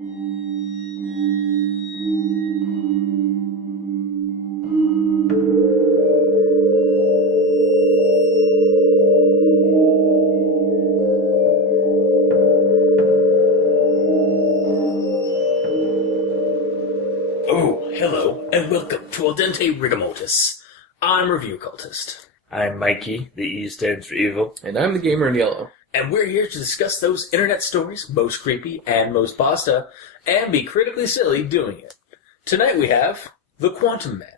Oh, hello, and welcome to Dente Rigamortis. I'm Review Cultist. I'm Mikey, the E stands for evil. And I'm the gamer in yellow. And we're here to discuss those internet stories, most creepy and most pasta, and be critically silly doing it. Tonight we have The Quantum Man.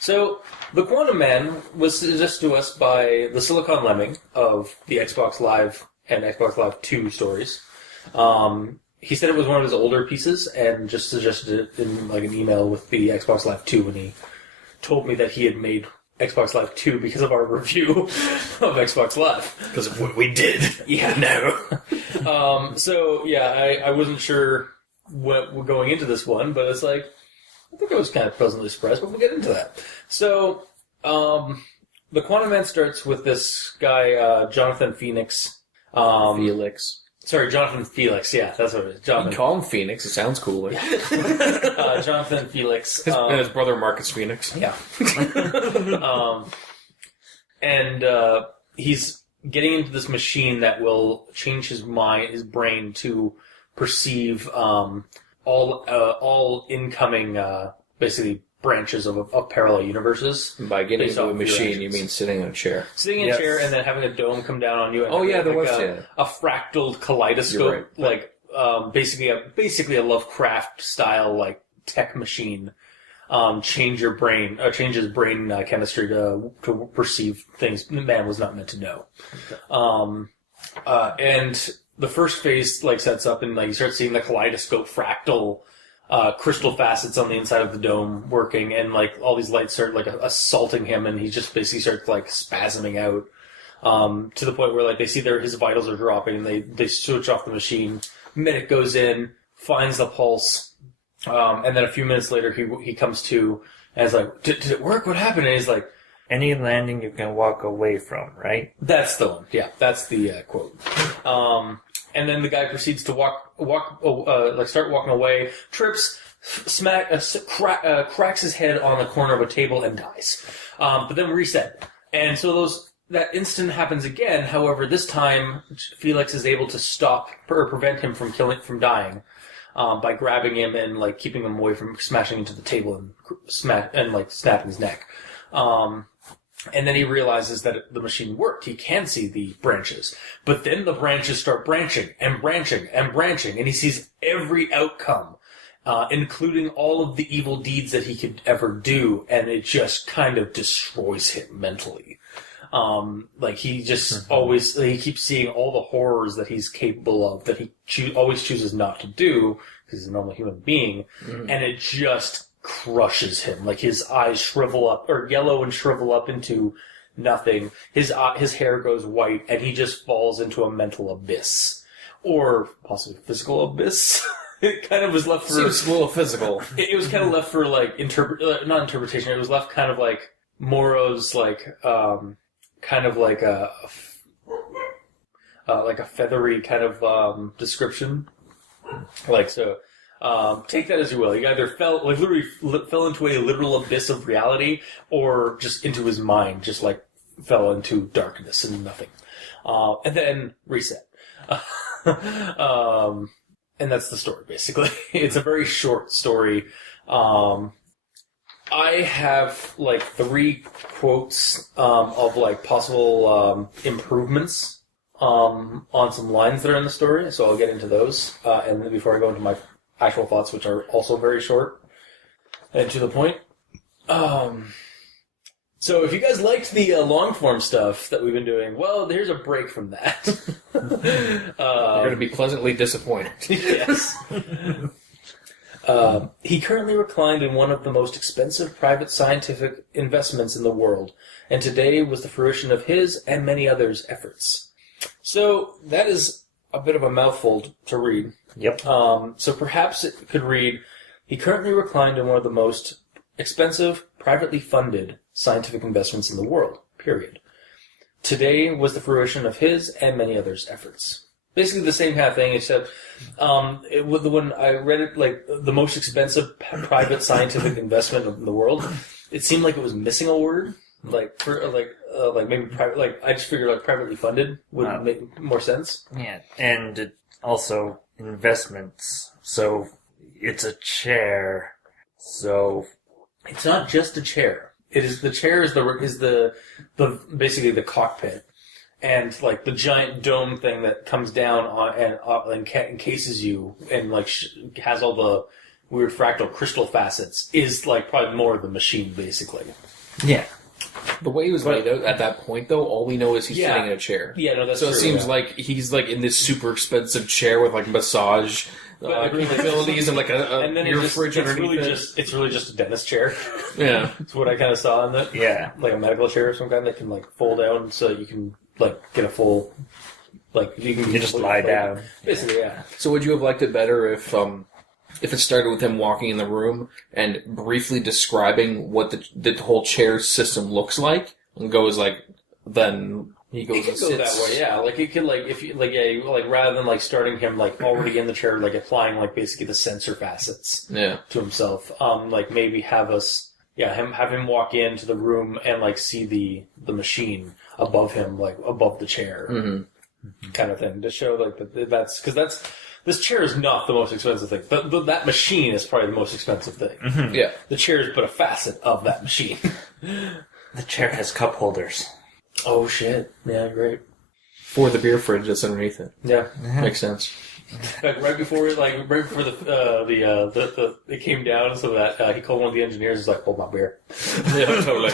So, The Quantum Man was suggested to us by the Silicon Lemming of the Xbox Live and Xbox Live 2 stories. He said it was one of his older pieces and just suggested it in like an email with the Xbox Live 2 when he told me that he had made Xbox Live 2 because of our review of Xbox Live. Because of what we did. Yeah. No. So, yeah, I wasn't sure what we're going into this one, but it's like, I think I was kind of pleasantly surprised, but we'll get into that. So, The Quantum Man starts with this guy, Jonathan Phoenix. Jonathan Felix, yeah, that's what it is. You call him Phoenix, it sounds cooler. Jonathan Felix. And his brother Marcus Phoenix. Yeah. He's getting into this machine that will change his brain to perceive all incoming, basically, branches of parallel universes. By getting into a machine, you mean sitting in a chair. Sitting in a chair and then having a dome come down on you. And a fractaled kaleidoscope, right. Basically a Lovecraft style like tech machine. Change his brain chemistry to perceive things the man was not meant to know. And the first phase sets up and you start seeing the kaleidoscope fractal crystal facets on the inside of the dome working, and all these lights start assaulting him, and he just basically starts spasming out to the point where they see his vitals are dropping, and they switch off the machine. Medic goes in, finds the pulse, and then a few minutes later he comes to and is like, did it work? What happened? And he's like, any landing you can walk away from, right? That's the one. Yeah, that's the quote. And then the guy proceeds to start walking away, trips, cracks his head on the corner of a table and dies. But then reset. And so that instant happens again. However, this time Felix is able to stop or prevent him from dying by grabbing him and keeping him away from smashing into the table and snapping his neck. And then he realizes that the machine worked. He can see the branches. But then the branches start branching and branching and branching, and he sees every outcome, including all of the evil deeds that he could ever do, and it just kind of destroys him mentally. He just he keeps seeing all the horrors that he's capable of, that he always chooses not to do, because he's a normal human being, and it just crushes him. His eyes shrivel up, or yellow and shrivel up into nothing. His hair goes white, and he just falls into a mental abyss. Or possibly physical abyss. It kind of was left for... Seems a little physical. It was kind of left for, not interpretation, it was left kind of like Moro's, kind of like a feathery kind of, description. Take that as you will. He either literally fell into a literal abyss of reality, or just into his mind, just fell into darkness and nothing. And then reset. And that's the story, basically. It's a very short story. I have 3 quotes of possible improvements on some lines that are in the story, so I'll get into those. And then before I go into my actual thoughts, which are also very short and to the point. So if you guys liked the long-form stuff that we've been doing, well, here's a break from that. You're going to be pleasantly disappointed. Yes. He currently reclined in one of the most expensive private scientific investments in the world, and today was the fruition of his and many others' efforts. So that is a bit of a mouthful to read. Yep. So perhaps it could read, he currently reclined in one of the most expensive, privately funded scientific investments in the world, period. Today was the fruition of his and many others' efforts. basically the same kind of thing, except when I read it, like the most expensive private scientific investment in the world, it seemed like it was missing a word. Like maybe private. Like I just figured like privately funded would make more sense. Yeah, and also investments. So it's a chair. So it's not just a chair. It is the chair is the basically the cockpit, and like the giant dome thing that comes down on and encases you and like has all the weird fractal crystal facets is like probably more of the machine basically. yeah. The way he was laid out at that point, though, all we know is he's sitting in a chair. Yeah, no, that's so true. It seems like he's like in this super expensive chair with like massage capabilities and like a beer fridge underneath it. It's really just a dentist chair. Yeah, that's what I kind of saw in it. Yeah, like a medical chair of some kind that can like fold down so you can like get a full like you can just lie down. Basically, yeah. So would you have liked it better if it started with him walking in the room and briefly describing what the whole chair system looks like, and goes like, then he goes. It could go that way, yeah. Like it could, like if you like rather than like starting him like already in the chair, like applying like basically the sensor facets, to himself. Like maybe have him walk into the room and like see the machine above him, like above the chair, kind of thing to show like that's because this chair is not the most expensive thing. That machine is probably the most expensive thing. Mm-hmm. Yeah. The chair is but a facet of that machine. The chair has cup holders. Oh, shit. Yeah, great. For the beer fridge that's underneath it. Yeah. Makes sense. Like, right before it came down, so that he called one of the engineers. He's like, "Hold my beer." Yeah, totally.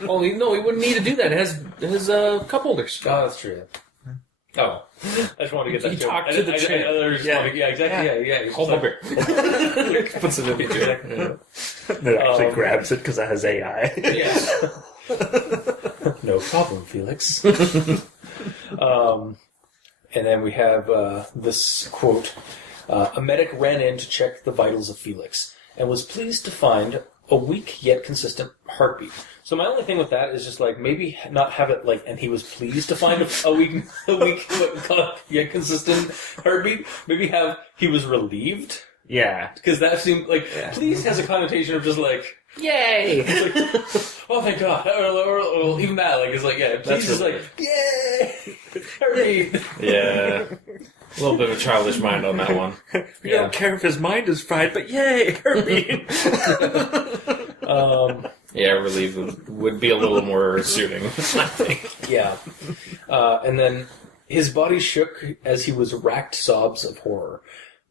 He wouldn't need to do that. It has cup holders. Oh, that's true. Oh, I just wanted to get that He joke. talked to the chair. Exactly. Yeah. Hold my beer. Puts it in the chair. It actually grabs it because it has AI. Yes. No problem, Felix. And then we have this quote. A medic ran in to check the vitals of Felix and was pleased to find a weak yet consistent heartbeat. So my only thing with that is just like maybe not have it like, and he was pleased to find a weak yet consistent heartbeat. Maybe have he was relieved. Yeah, because that seemed like pleased has a connotation of just like yay. It's like, oh thank God, or even that like it's like pleased is like yay, heartbeat. Yeah. A little bit of a childish mind on that one. We don't care if his mind is fried, but yay, heartbeat. Relieved would be a little more suiting, I think. Yeah. And then his body shook as he was racked sobs of horror.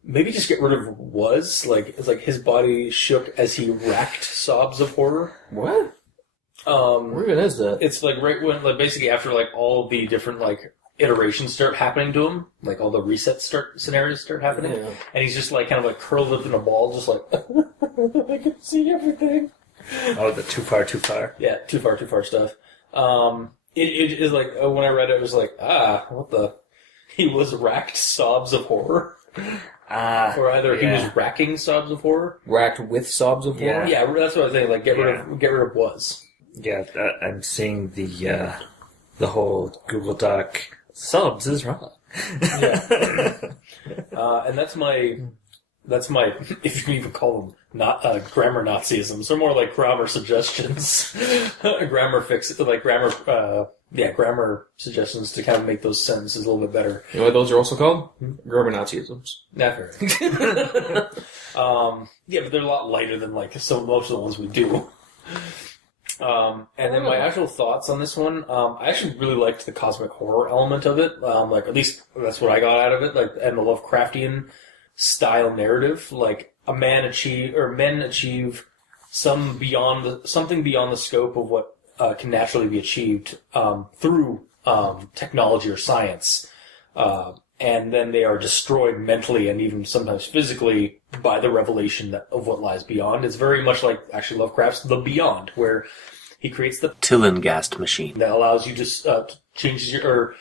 Maybe just get rid of was. Like, it's like his body shook as he racked sobs of horror. What? Where even is that? It's like right when, like basically after like all the different like iterations start happening to him, like all the reset scenarios start happening, and he's just like kind of like curled up in a ball, just like I can see everything. Oh, the too far. Yeah, too far stuff. It is like when I read it, it was like what the? He was racked sobs of horror. Or either he was racking sobs of horror, racked with sobs of horror. Yeah, that's what I was saying. Like get rid of was. Yeah, I'm seeing the whole Google Doc. Subs is wrong. Yeah. And that's my, if you can even call them not grammar Nazisms, they're more like grammar suggestions, grammar suggestions to kind of make those sentences a little bit better. You know what those are also called? Grammar Nazisms. Not very. Yeah, but they're a lot lighter than like most of the ones we do. And then my actual thoughts on this one, I actually really liked the cosmic horror element of it. Like, at least that's what I got out of it. Like, and the Lovecraftian style narrative. Like, men achieve something beyond the scope of what can naturally be achieved through technology or science. And then they are destroyed mentally and even sometimes physically by the revelation of what lies beyond. It's very much like actually Lovecraft's The Beyond, where he creates the Tillinghast machine that allows you to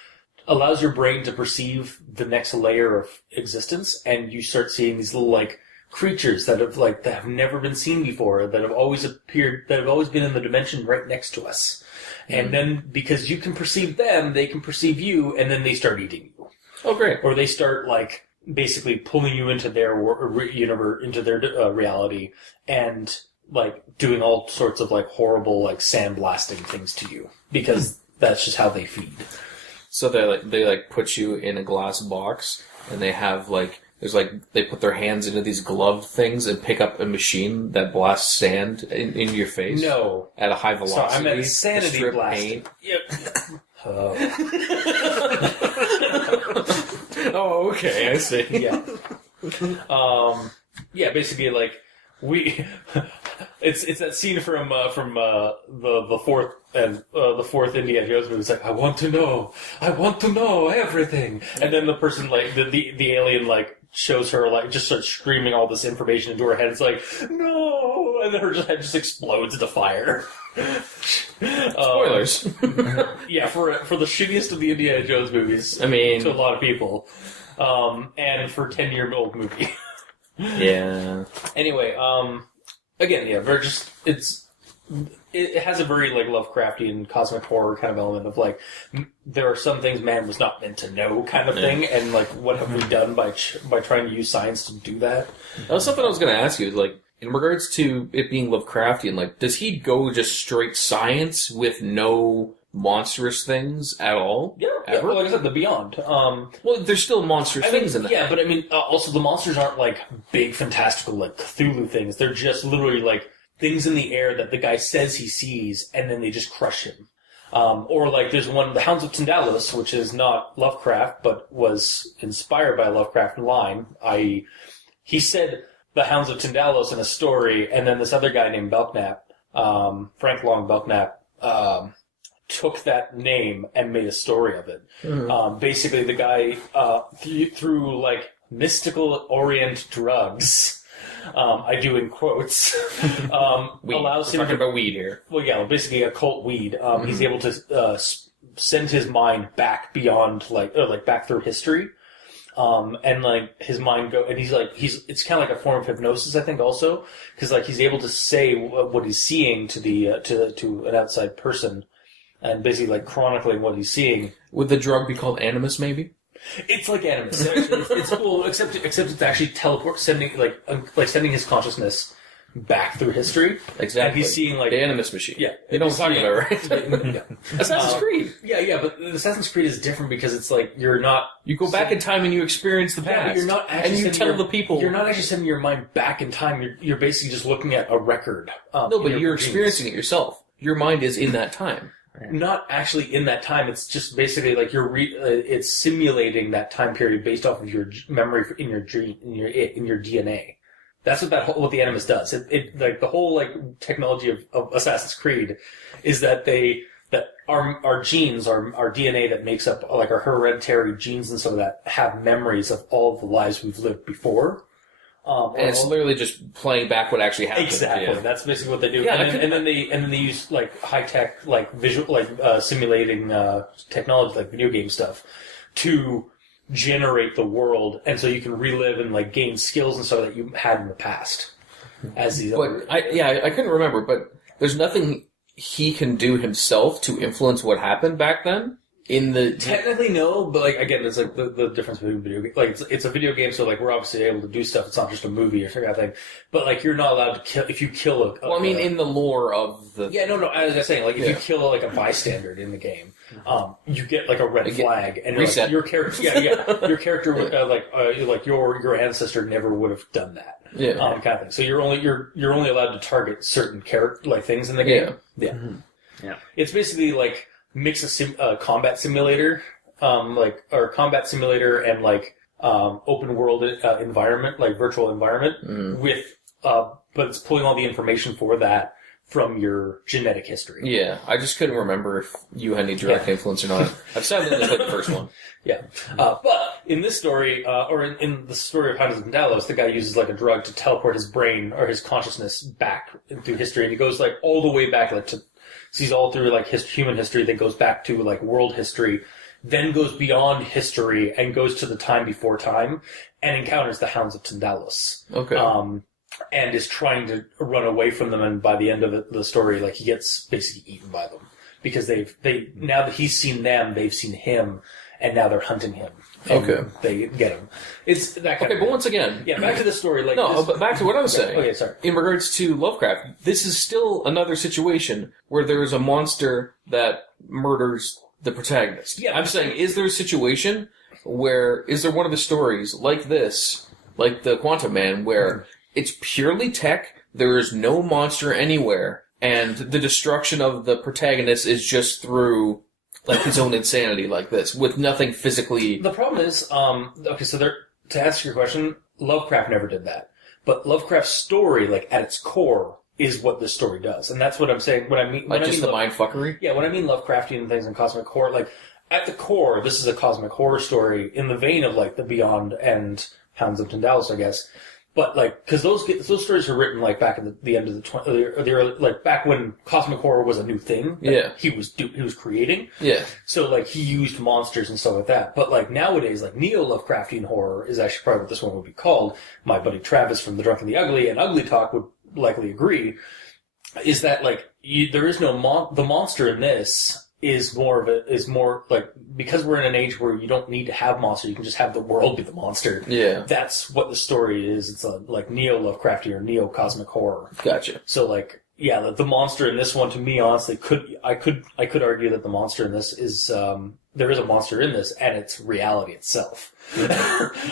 allows your brain to perceive the next layer of existence, and you start seeing these little like creatures that have never been seen before, that have always been in the dimension right next to us. And then because you can perceive them, they can perceive you, and then they start eating you. Oh, great. or they start like basically pulling you into their universe, into their reality, and like doing all sorts of like horrible like sandblasting things to you because that's just how they feed. So they put you in a glass box, and they have they put their hands into these gloved things and pick up a machine that blasts sand in your face. No, at a high velocity. sorry, I meant sanity blasting. Yep. Oh. Oh, okay, I see. Yeah. Yeah, basically, like, it's that scene from the fourth Indiana Jones movie. It's like, I want to know everything, and then the person like the alien like shows her like just starts screaming all this information into her head. It's like, no, and then her head just explodes into fire. Spoilers. Yeah, for the shittiest of the Indiana Jones movies. I mean, to a lot of people, and for 10-year-old movie. Yeah. Anyway, again, yeah, it has a very like Lovecraftian cosmic horror kind of element of like there are some things man was not meant to know kind of thing, and like what have we done by trying to use science to do that? That was something I was going to ask you. Like in regards to it being Lovecraftian, like does he go just straight science with no monstrous things at all? Yeah, ever? Well, like I said, the Beyond. Well, there's still monstrous things in that. Yeah, but I mean, also the monsters aren't like big, fantastical, like Cthulhu things. They're just literally like things in the air that the guy says he sees, and then they just crush him. Or like there's one, the Hounds of Tindalos, which is not Lovecraft, but was inspired by a Lovecraft line. He said the Hounds of Tindalos in a story, and then this other guy named Belknap, Frank Long Belknap, took that name and made a story of it. Mm-hmm. Basically, the guy, through like mystical orient drugs, I do in quotes, allows him talking about weed here. Well, yeah, basically occult weed. He's able to send his mind back beyond, back through history. And like his mind and it's kind of like a form of hypnosis, I think, also, because like he's able to say what he's seeing to an outside person. And basically, like, chronicling what he's seeing. Would the drug be called Animus, maybe? It's like Animus. It's cool, except it's actually sending his consciousness back through history. Exactly. And he's seeing, like... The Animus machine. Yeah. You know what I'm talking about, right? Yeah. Assassin's Creed. Yeah, but Assassin's Creed is different because it's like, you're not... You go back in time and you experience the past. Yeah, but you're not actually... And you tell the people... You're not actually sending your mind back in time. You're basically just looking at a record. No, but you're experiencing it yourself. Your mind is in that time. Not actually in that time. It's just basically like it's simulating that time period based off of your memory in your DNA. That's what the Animus does. It like the whole like technology of Assassin's Creed is that our genes, our DNA that makes up like our hereditary genes and some of that have memories of all of the lives we've lived before. And it's literally just playing back what actually happened. Exactly, yeah. That's basically what they do. Yeah, and then they use like high tech, like visual, like simulating technology, like video game stuff, to generate the world, and so you can relive and like gain skills and stuff that you had in the past. As these, I couldn't remember, but there's nothing he can do himself to influence what happened back then. Technically no, but like again, it's like the difference between video game. Like it's a video game, so like we're obviously able to do stuff. It's not just a movie or some kind of thing. But like you're not allowed to kill if you kill a. Well, I mean, in the lore of the. Yeah, no. As I was saying, like if you kill like a bystander in the game, you get like a red flag, and reset. Like, your character. Yeah, your character like your ancestor never would have done that. Yeah. Kind of thing. So you're only allowed to target certain things in the game. Yeah. Mm-hmm. Yeah. It's basically like. Mix a combat simulator, or combat simulator and like open world environment, like virtual environment, with but it's pulling all the information for that from your genetic history. Yeah, I just couldn't remember if you had any direct influence or not. I've sadly only played the first one. Yeah, but in this story, or in the story of Hounds of Tindalos, the guy uses like a drug to teleport his brain or his consciousness back through history, and he goes like all the way back, like to. Sees all through like human history, then goes back to like world history, then goes beyond history and goes to the time before time, and encounters the Hounds of Tindalos. Okay. And is trying to run away from them, and by the end of the story, like he gets basically eaten by them because they now that he's seen them, they've seen him, and now they're hunting him. and Okay. they get him. It's that kind Okay, of but once again... yeah, back to the story. Like No, this, but back to what I was saying. Okay, sorry. In regards to Lovecraft, this is still another situation where there is a monster that murders the protagonist. Yeah. I'm saying, is there a situation where, is there one of the stories like this, like the Quantum Man, where it's purely tech, there is no monster anywhere, and the destruction of the protagonist is just through, like, his own insanity like this, with nothing physically... The problem is, okay, so to answer your question, Lovecraft never did that. But Lovecraft's story, like, at its core, is what this story does. And that's what I'm saying when I mean... Like, just the mindfuckery? Yeah, when I mean Lovecraftian things and cosmic horror, like, at the core, this is a cosmic horror story in the vein of, like, The Beyond and Hounds of Tyndallis, I guess. But, like, because those stories are written, like, back at the end of the early, like, back when cosmic horror was a new thing. Yeah. He was creating. Yeah. So, like, he used monsters and stuff like that. But, like, nowadays, like, neo-Lovecraftian horror is actually probably what this one would be called. My buddy Travis from The Drunk and the Ugly and Ugly Talk would likely agree, is that, like, there is no the monster in this is more like, because we're in an age where you don't need to have monsters, you can just have the world be the monster. Yeah. That's what the story is. It's a, like, neo-Lovecraftian or neo-cosmic horror. Gotcha. So, like, yeah, the monster in this one, to me, honestly, I could argue that the monster in this is, there is a monster in this, and it's reality itself.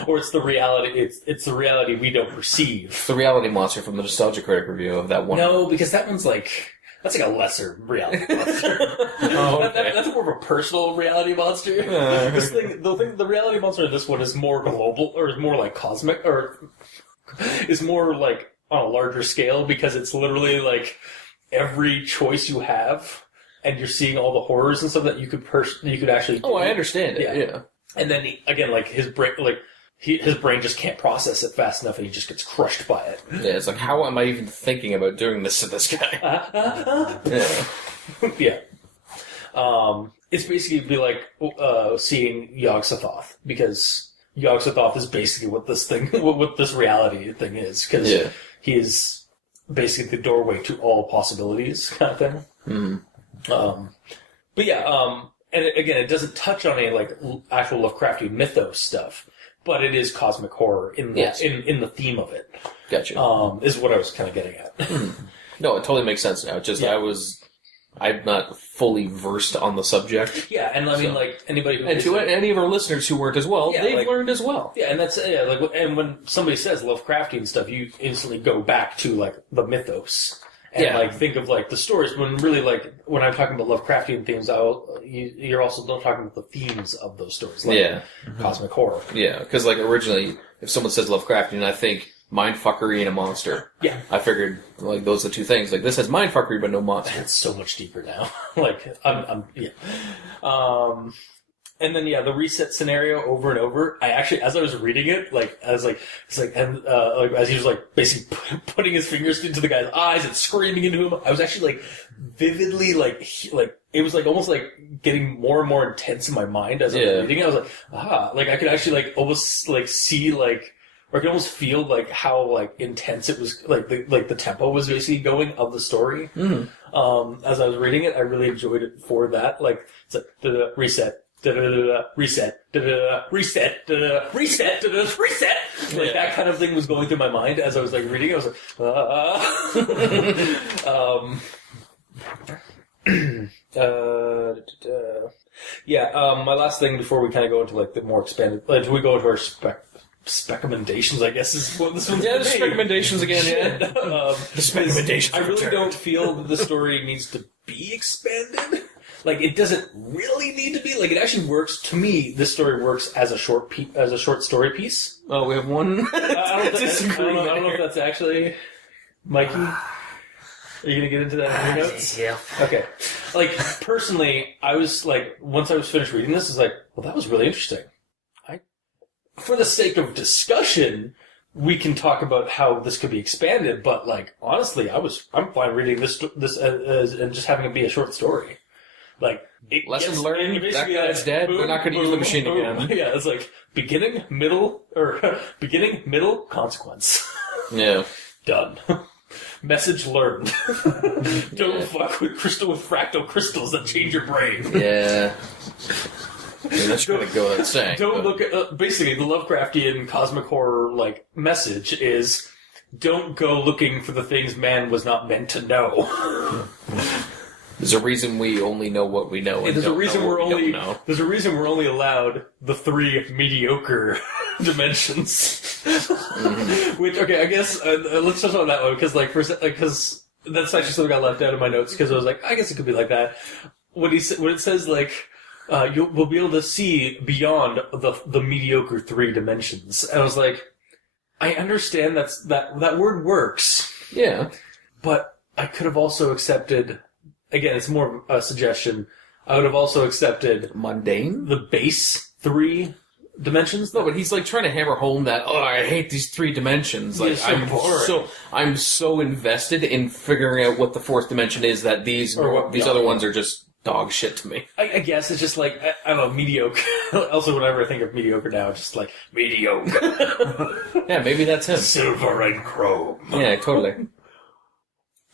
Or it's the reality, it's the reality we don't perceive. It's the reality monster from the Nostalgia Critic review of that one. No, because that one's like, that's like a lesser reality monster. That's more of a personal reality monster. The reality monster in this one is more global, or is more like cosmic, or is more like on a larger scale, because it's literally like every choice you have, and you're seeing all the horrors and stuff that you could actually do. Oh, I understand it. Yeah. And then again, like, his brain just can't process it fast enough, and he just gets crushed by it. Yeah, it's like, how am I even thinking about doing this to this guy? Yeah. It's basically be like seeing Yog-Sothoth, because Yog-Sothoth is basically what this reality thing is, because he is basically the doorway to all possibilities, kind of thing. Mm. But yeah, and again, it doesn't touch on any, like, actual Lovecraftian mythos stuff, but it is cosmic horror in the theme of it. Gotcha. Is what I was kind of getting at. No, it totally makes sense now. Just I'm not fully versed on the subject. Yeah, and I mean, like, anybody who... And to any of our listeners who weren't as well, they've learned as well. Yeah, and that's, and when somebody says Lovecraftian stuff, you instantly go back to, like, the mythos. And, like, think of, like, the stories, when really, like, when I'm talking about Lovecraftian themes, you're also talking about the themes of those stories, like cosmic horror. Yeah, because, like, originally, if someone says Lovecraftian, I think mindfuckery and a monster. Yeah. I figured, like, those are the two things. Like, this has mindfuckery, but no monster. It's so much deeper now. Like, and then, the reset scenario over and over. I actually, as I was reading it, like, I was like, it's like, and, like, as he was, like, basically putting his fingers into the guy's eyes and screaming into him, I was actually, like, vividly, like, it was, like, almost, like, getting more and more intense in my mind as I was reading it. I was like, like, I could actually, like, almost, like, see, like, or I could almost feel, like, how, like, intense it was, like, the tempo was basically going of the story. Mm-hmm. As I was reading it, I really enjoyed it for that. Like, it's like, reset. Reset, reset, reset, reset. Like, that kind of thing was going through my mind as I was, like, reading it. I was like, my last thing before we kind of go into, like, the more expanded, like, do we go into our specumentations, I guess, is what this one's the specumentations again, the specumentations. I really don't feel that the story needs to be expanded. Like, it doesn't really need to be. Like, it actually works. To me, this story works as a short story piece. Oh, we have one. I don't know if that's actually Mikey. Are you gonna get into that in your notes? Yeah. Okay. Like, personally, I was like, once I was finished reading this, I was like, well, that was really interesting. For the sake of discussion, we can talk about how this could be expanded. But, like, honestly, I'm fine reading this and just having it be a short story. Like, lessons learned. That guy's dead. We're not going to use the machine again. Yeah, it's like beginning, middle, consequence. Yeah. Done. Message learned. Don't fuck with fractal crystals that change your brain. Yeah. mean, that's going to go without saying. Don't look at basically the Lovecraftian cosmic horror like message is don't go looking for the things man was not meant to know. There's a reason we only know what we know. And There's a reason we're only know. there's a reason we're only allowed the 3 mediocre dimensions. Which I guess let's touch on that one because that's actually something I left out of my notes because I was like I guess it could be like that. When it says like. We'll be able to see beyond the mediocre 3 dimensions. And I was like, I understand that word works. Yeah. But I could have also accepted, again, it's more of a suggestion, I would have also accepted Mundane? the base 3 dimensions. No, but he's like trying to hammer home that, I hate these 3 dimensions. Like, I'm so invested in figuring out what the 4th dimension is that these other ones are just dog shit to me. I guess it's just like, I don't know, mediocre. Also, whenever I think of mediocre now, it's just like, mediocre. Yeah, maybe that's him. Silver and chrome. Yeah, totally.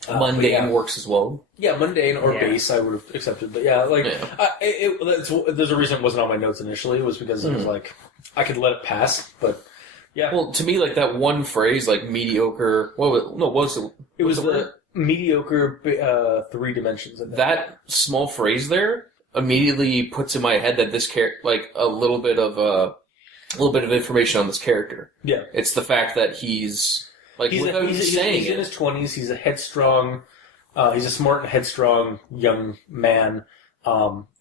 Mundane works as well. Yeah, mundane or base I would have accepted. But yeah, like, there's a reason it wasn't on my notes initially. It was because it was like, I could let it pass, but yeah. Well, to me, like, that one phrase, like, mediocre, It was the mediocre 3 dimensions. That small phrase there immediately puts in my head that this like a little bit of information on this character. Yeah, it's the fact that he's like he's in his 20s. He's a headstrong, he's a smart and headstrong young man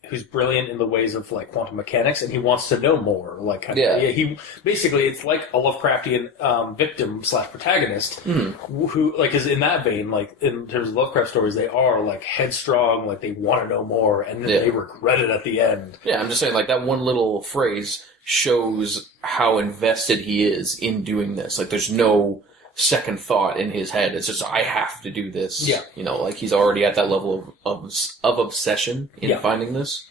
who's brilliant in the ways of like quantum mechanics, and he wants to know more. Like, he basically it's like a Lovecraftian victim / protagonist who like is in that vein. Like in terms of Lovecraft stories, they are like headstrong, like they want to know more, and then they regret it at the end. Yeah, I'm just saying, like that one little phrase shows how invested he is in doing this. Like, there's no second thought in his head. It's just, I have to do this. Yeah. You know, like he's already at that level of obsession in finding this.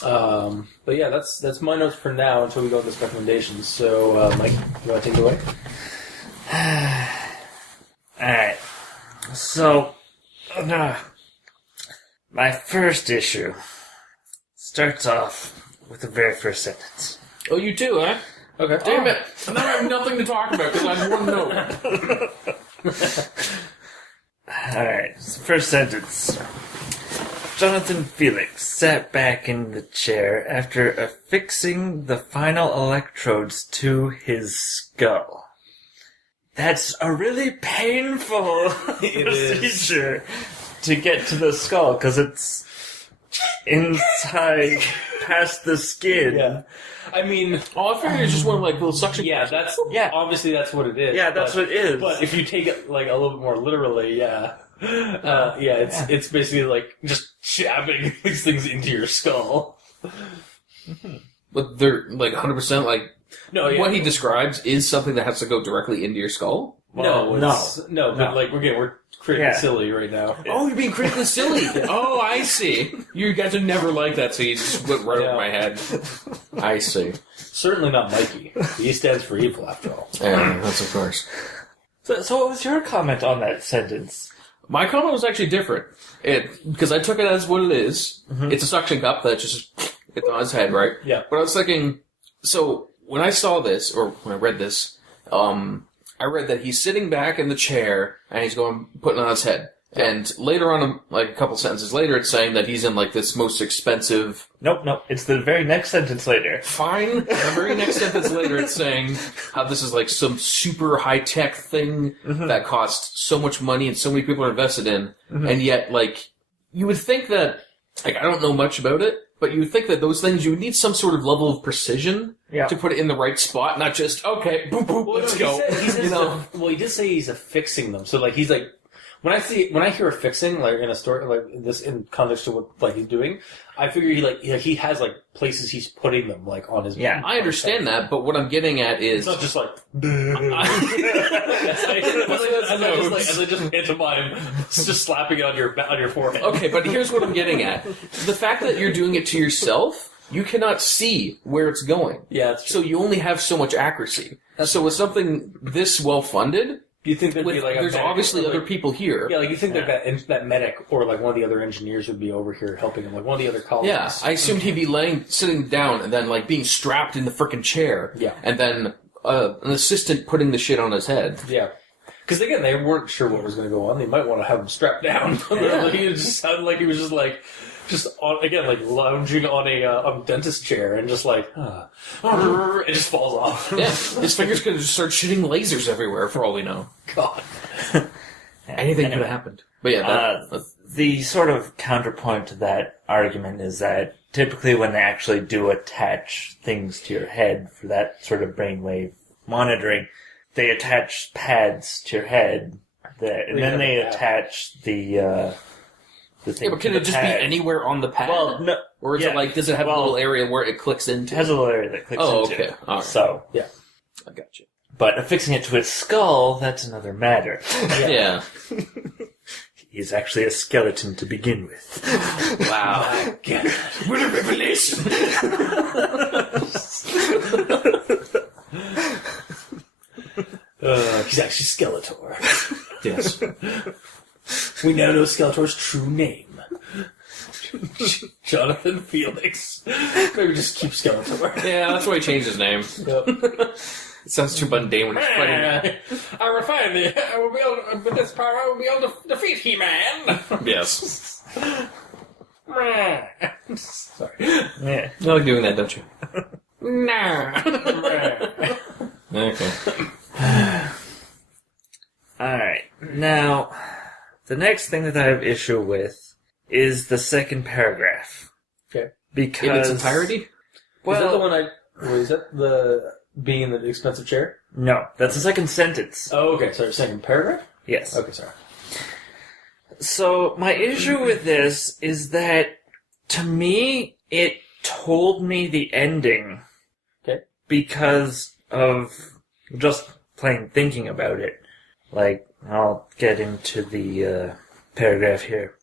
But yeah, that's my notes for now until we go into recommendations. So, Mike, you want to take it away? Alright. So, my first issue starts off with the very first sentence. Oh, you too, huh? Okay. Damn it! And now I have nothing to talk about because I have one note. Alright, so first sentence. Jonathan Felix sat back in the chair after affixing the final electrodes to his skull. That's a really painful procedure to get to the skull, because it's inside, past the skin. Yeah. I mean, I figured it's just one of like little suction. Yeah, obviously that's what it is. Yeah, that's what it is. But if you take it like a little bit more literally, it's basically like just jabbing these things into your skull. But they're like 100% like. No, yeah. What he describes is something that has to go directly into your skull. But like we're critically silly right now. Oh, you're being critically silly. Oh, I see. You guys are never like that, so you just went right over my head. I see. Certainly not Mikey. E stands for evil, after all. Yeah, that's of course. So what was your comment on that sentence? My comment was actually different. Because I took it as what it is. Mm-hmm. It's a suction cup that just gets on his head, right? Yeah. But I was thinking, so when I saw this, or when I read this, I read that he's sitting back in the chair and he's putting on his head. Yeah. And later on, like a couple sentences later, it's saying that he's in like this most expensive... Nope. It's the very next sentence later. Fine. The very next sentence later, it's saying how this is like some super high-tech thing that costs so much money and so many people are invested in. Mm-hmm. And yet, like, you would think that, like, I don't know much about it, but you would think that those things, you would need some sort of level of precision to put it in the right spot, not just, okay, boop, boop, let's go. He did say he's affixing them. So, like, he's like, when I hear affixing, like, in a story, like, this, in context to what, like, he's doing, I figure he has, like, places he's putting them, like, on his... Yeah, I understand that, but what I'm getting at is... It's not just like... as I just pantomime, just slapping it on your forehead. Okay, but here's what I'm getting at. The fact that you're doing it to yourself, you cannot see where it's going. Yeah, that's true. So you only have so much accuracy. So with something this well-funded, Do you think there'd be like there's obviously other people here. Yeah, like you think that medic or like one of the other engineers would be over here helping him, like one of the other colleagues. Yeah, I assumed he'd be sitting down, and then like being strapped in the frickin' chair. Yeah, and then an assistant putting the shit on his head. Yeah. Because again, they weren't sure what was going to go on. They might want to have him strapped down. Yeah. He just sounded like he was just lounging on a dentist chair and just like, it just falls off. Yeah, his fingers could have just started shooting lasers everywhere for all we know. God. Anything could have happened. But yeah, the sort of counterpoint to that argument is that typically when they actually do attach things to your head for that sort of brainwave monitoring, they attach pads to your head, and then they attach the thing. Yeah, but can it just be anywhere on the pad? Well, no. Or is it like, does it have a little area where it clicks into? It has a little area that clicks into. Oh, okay. All right. So, yeah. I got you. But affixing it to his skull, that's another matter. Yeah. He's actually a skeleton to begin with. Wow. My God. What a revelation! He's actually Skeletor. Yes. We now know Skeletor's true name. Jonathan Felix. Maybe just keep Skeletor. Yeah, that's why he changed his name. Yep. It sounds too mundane when he's fighting. I refine it. I will be able with this power, I will be able to defeat He-Man. Yes. Sorry. Yeah. You like doing that, don't you? Okay. Alright. Now, the next thing that I have issue with is the second paragraph. Okay. Because... In its entirety? Well, is that the one is that the being in the expensive chair? No, that's the second sentence. Oh, okay. So you're saying paragraph? Yes. Okay, sorry. So, my issue with this is that, to me, it told me the ending. Okay. Because of just plain thinking about it. Like, I'll get into the paragraph here.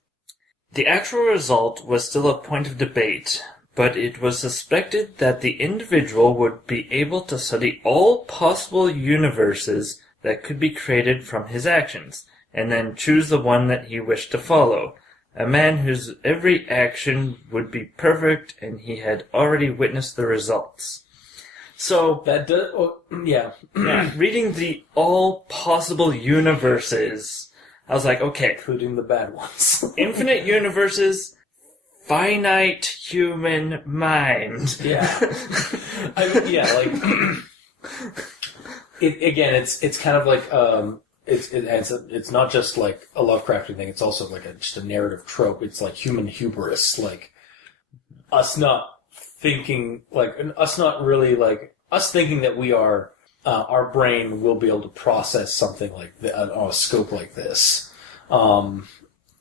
The actual result was still a point of debate, but it was suspected that the individual would be able to study all possible universes that could be created from his actions, and then choose the one that he wished to follow. A man whose every action would be perfect, and he had already witnessed the results. So, That does... Oh, yeah. reading the all possible universes, I was like, okay, Including the bad ones. infinite universes, finite human mind. Yeah. It's kind of like, it's not just like a Lovecraftian thing, it's also like just a narrative trope. It's like human hubris, like us not thinking, like us not really like, us thinking that we are, our brain will be able to process something like on a scope like this.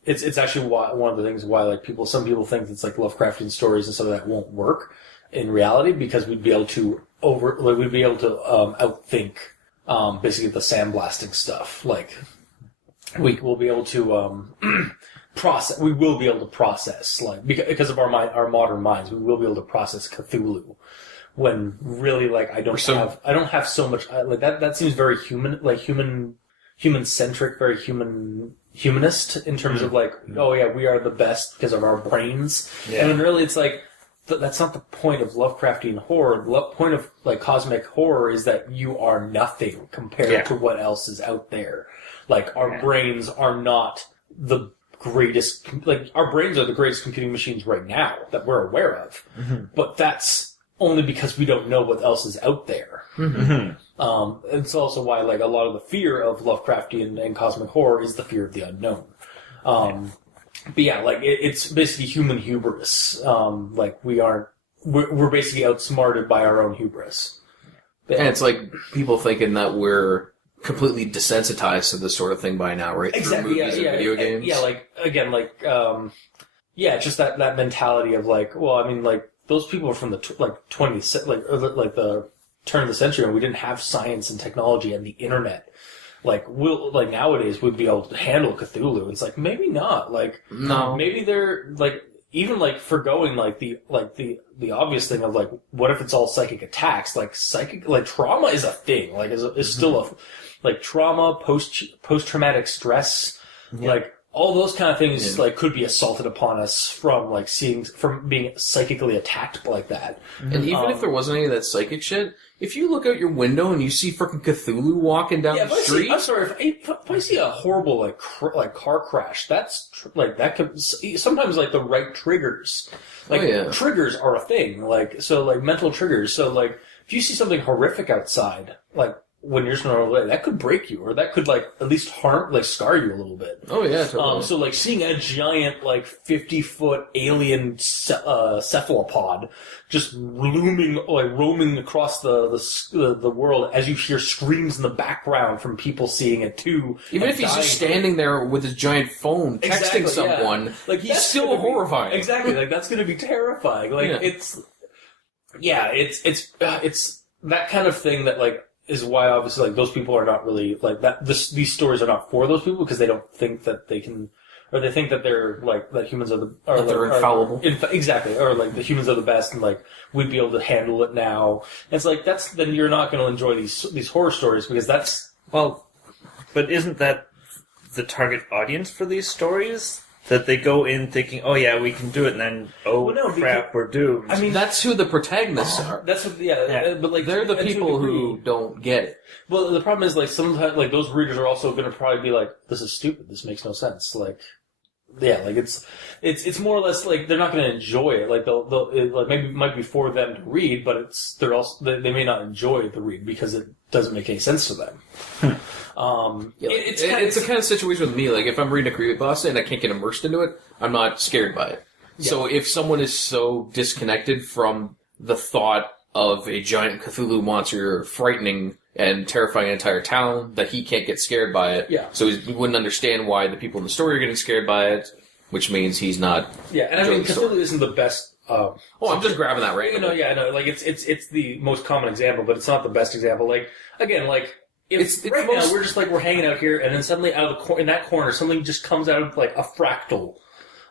It's actually one of the things why like some people think it's like Lovecraftian stories and stuff that won't work in reality, because we'd be able to outthink basically the sandblasting stuff. Like we will be able to process. We will be able to process, like because of our modern minds, we will be able to process Cthulhu. When really, like I don't have so much like that. That seems very human, like human centric, very humanist in terms of like, oh yeah, we are the best because of our brains. Yeah. And really, it's like that's not the point of Lovecraftian horror. The point of like cosmic horror is that you are nothing compared to what else is out there. Like our brains are not the greatest. Like our brains are the greatest computing machines right now that we're aware of. Mm-hmm. But that's only because we don't know what else is out there. Mm-hmm. It's also why, like, a lot of the fear of Lovecraftian and cosmic horror is the fear of the unknown. But yeah, like, it's basically human hubris. Like, we're basically outsmarted by our own hubris. But, and it's like people thinking that we're completely desensitized to this sort of thing by now, right? Exactly. Through movies and video games. Yeah, like, again, like, just that mentality of, like, well, I mean, like, those people are from the 20th, like the turn of the century, and we didn't have science and technology and the internet. Like nowadays we'd be able to handle Cthulhu. It's like maybe not. Like no, maybe they're like even like forgoing like the obvious thing of like what if it's all psychic attacks, like trauma is a thing, like is still a like trauma, post traumatic stress, like all those kind of things like could be assaulted upon us from being psychically attacked like that. And even if there wasn't any of that psychic shit, if you look out your window and you see freaking Cthulhu walking down the street, if I see a horrible like car crash, that's that could sometimes like the right triggers, triggers are a thing, like mental triggers. So like if you see something horrific outside, like when you're just going over, that could break you, or that could like at least scar you a little bit. Oh yeah, totally. So like seeing a giant 50-foot alien cephalopod just roaming across the world as you hear screams in the background from people seeing it too. Even if he's just standing there with his giant phone texting someone, he's still horrifying. Exactly, like that's going to be terrifying. Like it's that kind of thing that like is why obviously like those people are not really like that. These stories are not for those people because they don't think that they can, or they think that they're like that humans are they're infallible. Exactly, or like the humans are the best and like we'd be able to handle it now. And it's like then you're not going to enjoy these horror stories because that's but isn't that the target audience for these stories? That they go in thinking, oh yeah, we can do it, and then, crap, we're doomed. I mean, that's who the protagonists are. That's what, but like they're the people who don't get it. Well, the problem is like sometimes like those readers are also going to probably be like, this is stupid, this makes no sense. Like, like it's more or less like they're not going to enjoy it. Like maybe it might be for them to read, but they may not enjoy the read because it doesn't make any sense to them. It's the kind of situation with me. Like if I'm reading a creepypasta and I can't get immersed into it, I'm not scared by it. Yeah. So if someone is so disconnected from the thought of a giant Cthulhu monster frightening and terrifying an entire town that he can't get scared by it, so he wouldn't understand why the people in the story are getting scared by it, which means he's not. Yeah, and I mean Cthulhu isn't the best. I'm just grabbing that right. Like it's the most common example, but it's not the best example. Like again, like. It's right now we're hanging out here, and then suddenly out of in that corner, something just comes out of like a fractal,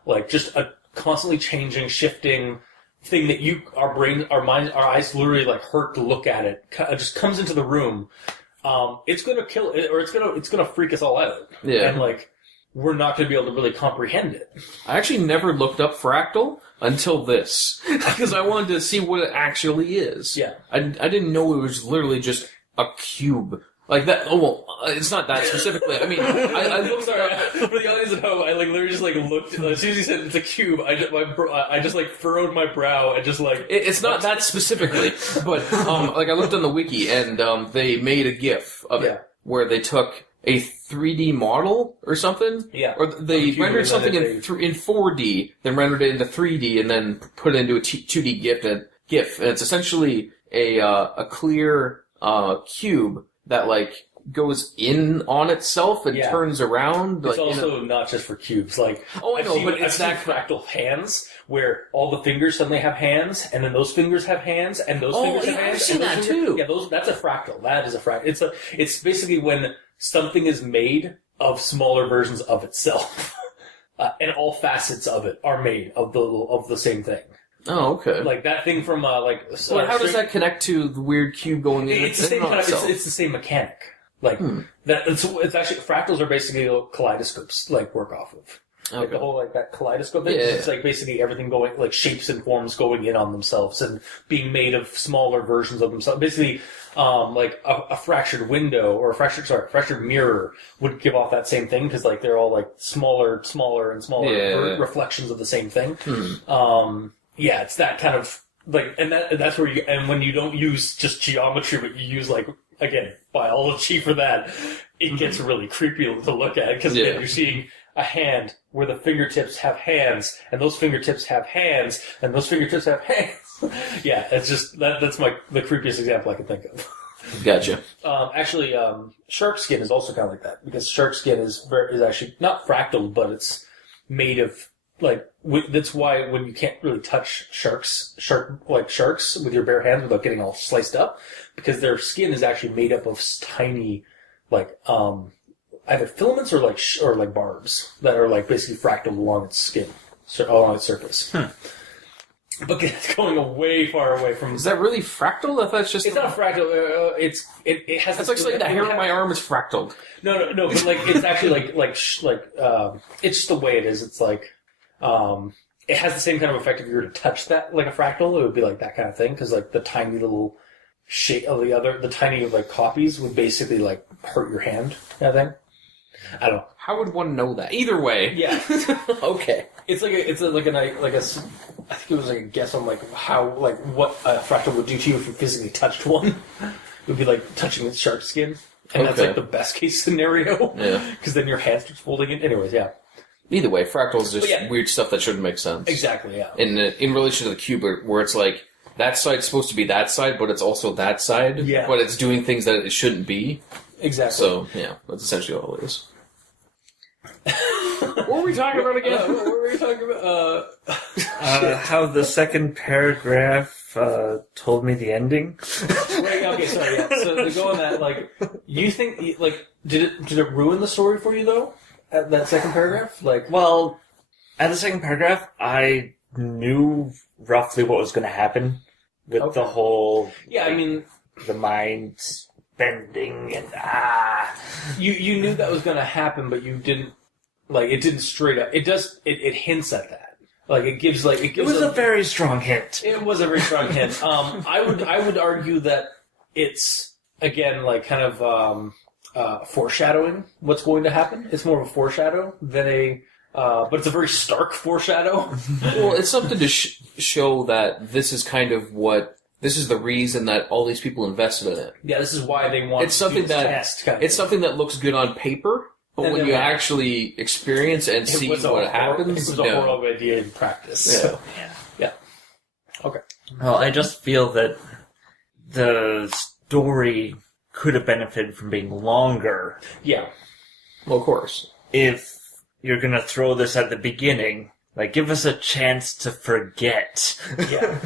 like just a constantly changing, shifting thing that our eyes literally like hurt to look at it. It just comes into the room. It's gonna kill it, or it's gonna freak us all out. Yeah, and like we're not gonna be able to really comprehend it. I actually never looked up fractal until this because I wanted to see what it actually is. Yeah, I didn't know it was literally just a cube. Like that, it's not that specifically. I mean, I looked. Sorry, for the audience at home, I like literally just like looked. As soon as he said it's a cube, I just like furrowed my brow and just like. It's not that specifically, but like I looked on the wiki and they made a GIF of it where they took a 3D model or something, or they rendered something in 4D, then rendered it into 3D, and then put it into a 2D GIF, and it's essentially a clear cube that like goes in on itself and turns around. It's also not just for cubes. Like I've seen fractal hands where all the fingers suddenly have hands, and then those fingers have hands, and those fingers have hands. I've seen that too. Yeah, that's a fractal. That is a fractal. It's basically when something is made of smaller versions of itself, and all facets of it are made of the same thing. Oh, okay. Like that thing from how does that connect to the weird cube going in? It's the same kind of. It's the same mechanic. Like that. It's actually fractals are basically kaleidoscopes. Like work off of. Okay. Like the whole that kaleidoscope thing. It's like basically everything going like shapes and forms going in on themselves and being made of smaller versions of themselves. Basically, like a fractured window or a fractured mirror would give off that same thing because like they're all like smaller and smaller reflections of the same thing. Yeah, it's that kind of like, and that's where and when you don't use just geometry, but you use like again biology for that, it gets really creepy to look at because you're seeing a hand where the fingertips have hands, and those fingertips have hands, and those fingertips have hands. Yeah, it's just that's the creepiest example I can think of. Gotcha. Actually, shark skin is also kind of like that because shark skin is actually not fractal, but it's made of. Like that's why when you can't really touch sharks with your bare hands without getting all sliced up, because their skin is actually made up of tiny, like either filaments or like barbs that are like basically fractal along its skin. along its surface. But going way far away from. Is that really fractal? I thought it's just. It's not fractal. It has. It's like saying the hair on my arm is fractaled. No. But like, it's actually it's just the way it is. It's like, it has the same kind of effect if you were to touch that like a fractal. It would be like that kind of thing because like the tiny little shape of the tiny like copies would basically like hurt your hand kind of thing. I don't know. How would one know that? Either way. Yeah. Okay. I think it was like a guess on like how like what a fractal would do to you if you physically touched one. It would be like touching its shark skin, and that's like the best case scenario. Yeah. Because then your hand starts folding in. Anyways, yeah. Either way, fractal is just weird stuff that shouldn't make sense. Exactly. Yeah. In relation to the cube, where it's like that side's supposed to be that side, but it's also that side. Yeah. But it's doing things that it shouldn't be. Exactly. So yeah, that's essentially all it is. What were we talking about again? What were we talking about? How the second paragraph told me the ending. Right. Okay. Sorry. Yeah. So to go on that, like, you think like did it ruin the story for you though? At that second paragraph, like, Well, at the second paragraph, I knew roughly what was going to happen with the whole. Yeah. I mean, the mind bending and You knew that was going to happen, but you didn't, like, it didn't straight up. It does, it hints at that. Like, it gives It was a very strong hint. It was a very strong hint. I would argue that it's, again, like, kind of, foreshadowing what's going to happen. It's more of a foreshadow than but it's a very stark foreshadow. Well, it's something to show that this is kind of this is the reason that all these people invested in it. Yeah, this is why they want it's something to do this that test, kind of it's something that looks good on paper, but And when then you when- actually experience and see what happens, It was a horrible idea in practice. Yeah. So, yeah. Okay. Well, I just feel that the story could have benefited from being longer Yeah. well, of course. if you're going to throw this at the beginning. Like, give us a chance to forget. Yeah.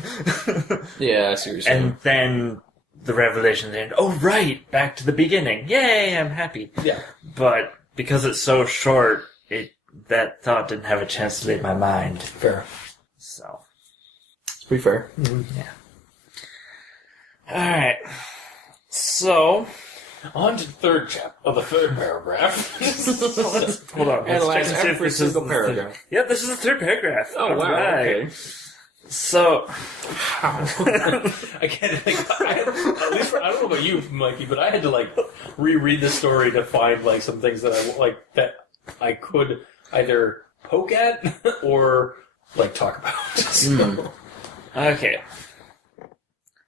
Yeah, seriously. And then the revelation at the end. Oh, right! Back to the beginning. Yay, I'm happy. Yeah. But because it's so short, that thought didn't have a chance to leave my mind. Fair. So. It's pretty fair. Yeah. Alright. So. On to the third chapter of the third paragraph. Hold on. Analyze check and see if every this is single the paragraph. Yeah, this is the third paragraph. Oh, wow, Alright. okay. So. Again, like, at least I don't know about you, Mikey, but I had to like reread the story to find like some things that I could either poke at or like talk about. So, Okay.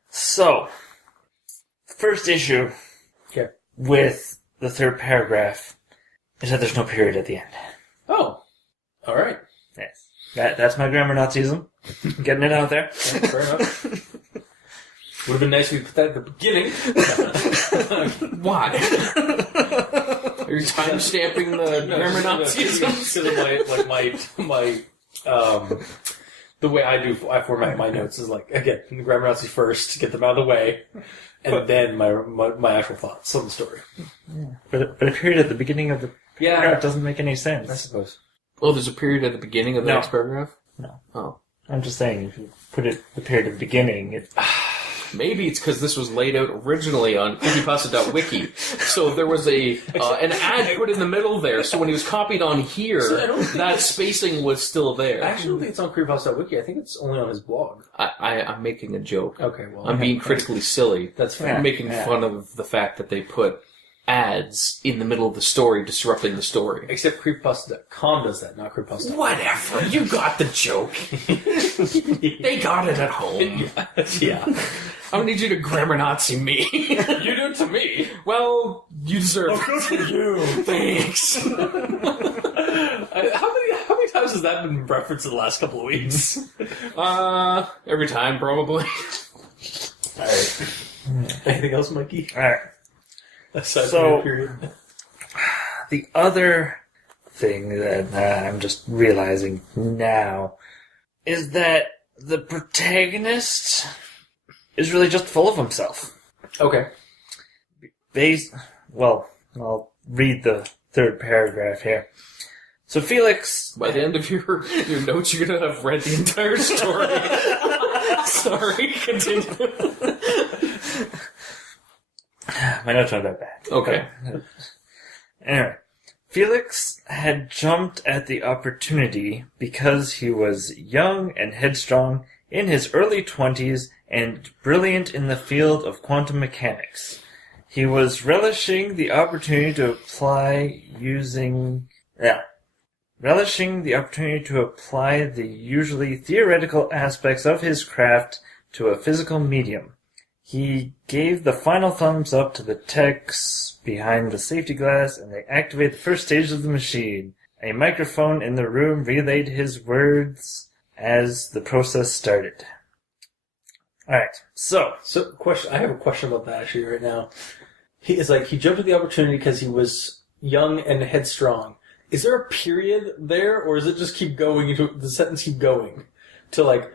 So. First issue. okay. With the third paragraph is that there's no period at the end. Oh. All right. Yes. That's my grammar Nazism. Getting it out there. Yeah, fair enough. Would have been nice if we put that at the beginning. Why? Are you time stamping the grammar Nazis? Because of my the way I format my notes is like, again, the grammar Nazis first, get them out of the way, and then my actual thoughts on the story. But a period at the beginning of the paragraph doesn't make any sense. I suppose. Oh, there's a period at the beginning of the No. next paragraph? No. Oh. I'm just saying, if you put the period at the beginning, Maybe it's because this was laid out originally on Creepypasta.wiki. So there was an ad put in the middle there, so when he was copied on here, So I don't think that spacing was still there. I actually don't think it's on Creepypasta.wiki. I think it's only on his blog. I'm making a joke. Okay, well, I'm being critically silly. that's fair. I'm making fun of the fact that they put ads in the middle of the story, disrupting the story. Except Creepypasta.com does that, not Creepypasta. Whatever, you got the joke. They got it at home. Yeah. I don't need you to grammar Nazi me. You do it to me. Well, you deserve it. Good for you. Thanks. How many times has that been referenced in the last couple of weeks? Every time, probably. Alright. Anything else, Mikey? alright. Aside So- from your period. The other thing that I'm just realizing now is that the protagonist is really just full of himself. Okay. Well, I'll read the third paragraph here. So Felix... By the end of your notes, you're going to have read the entire story. Sorry, continue. My notes aren't that bad. Okay. Anyway, Felix had jumped at the opportunity because he was young and headstrong, in his early 20s, and brilliant in the field of quantum mechanics. He was relishing the opportunity to apply the usually theoretical aspects of his craft to a physical medium. He gave the final thumbs up to the techs behind the safety glass, and they activated the first stage of the machine. A microphone in the room relayed his words as the process started. Alright, so question. I have a question about that actually right now. He jumped at the opportunity because he was young and headstrong. Is there a period there, or does it just keep going? The sentence keep going to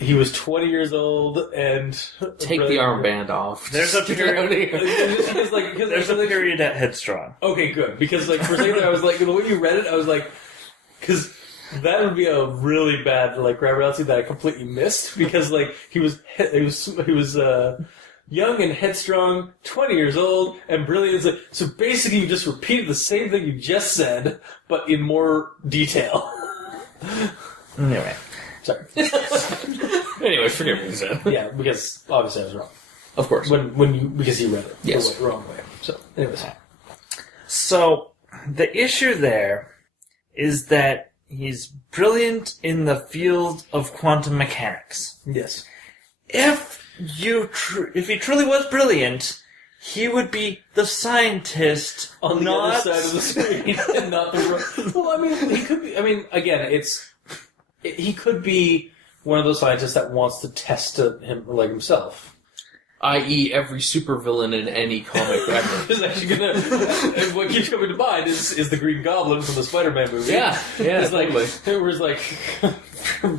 he was 20 years old and take the armband off. there's a period. There's a period at headstrong. Okay, good. Because for a second there, I was like, the way you read it, I was like, because that would be a really bad grammar fallacy that I completely missed. Because he was young and headstrong, 20 years old, and brilliant. So basically, you just repeated the same thing you just said, but in more detail. Anyway. Sorry. Anyway, forgive me, Zen. Yeah, because obviously I was wrong. Of course. Because you read it Yes. the wrong way. So, anyways. So, the issue there is that he's brilliant in the field of quantum mechanics. Yes. If he truly was brilliant, he would be the scientist On the not... other side of the screen and not the wrong. Well, I mean, he could be. I mean, again, he could be one of those scientists that wants to test him himself. I.e., every supervillain in any comic ever. Is actually gonna. And what keeps coming to mind is the Green Goblin from the Spider-Man movie. Yeah, It's totally. it was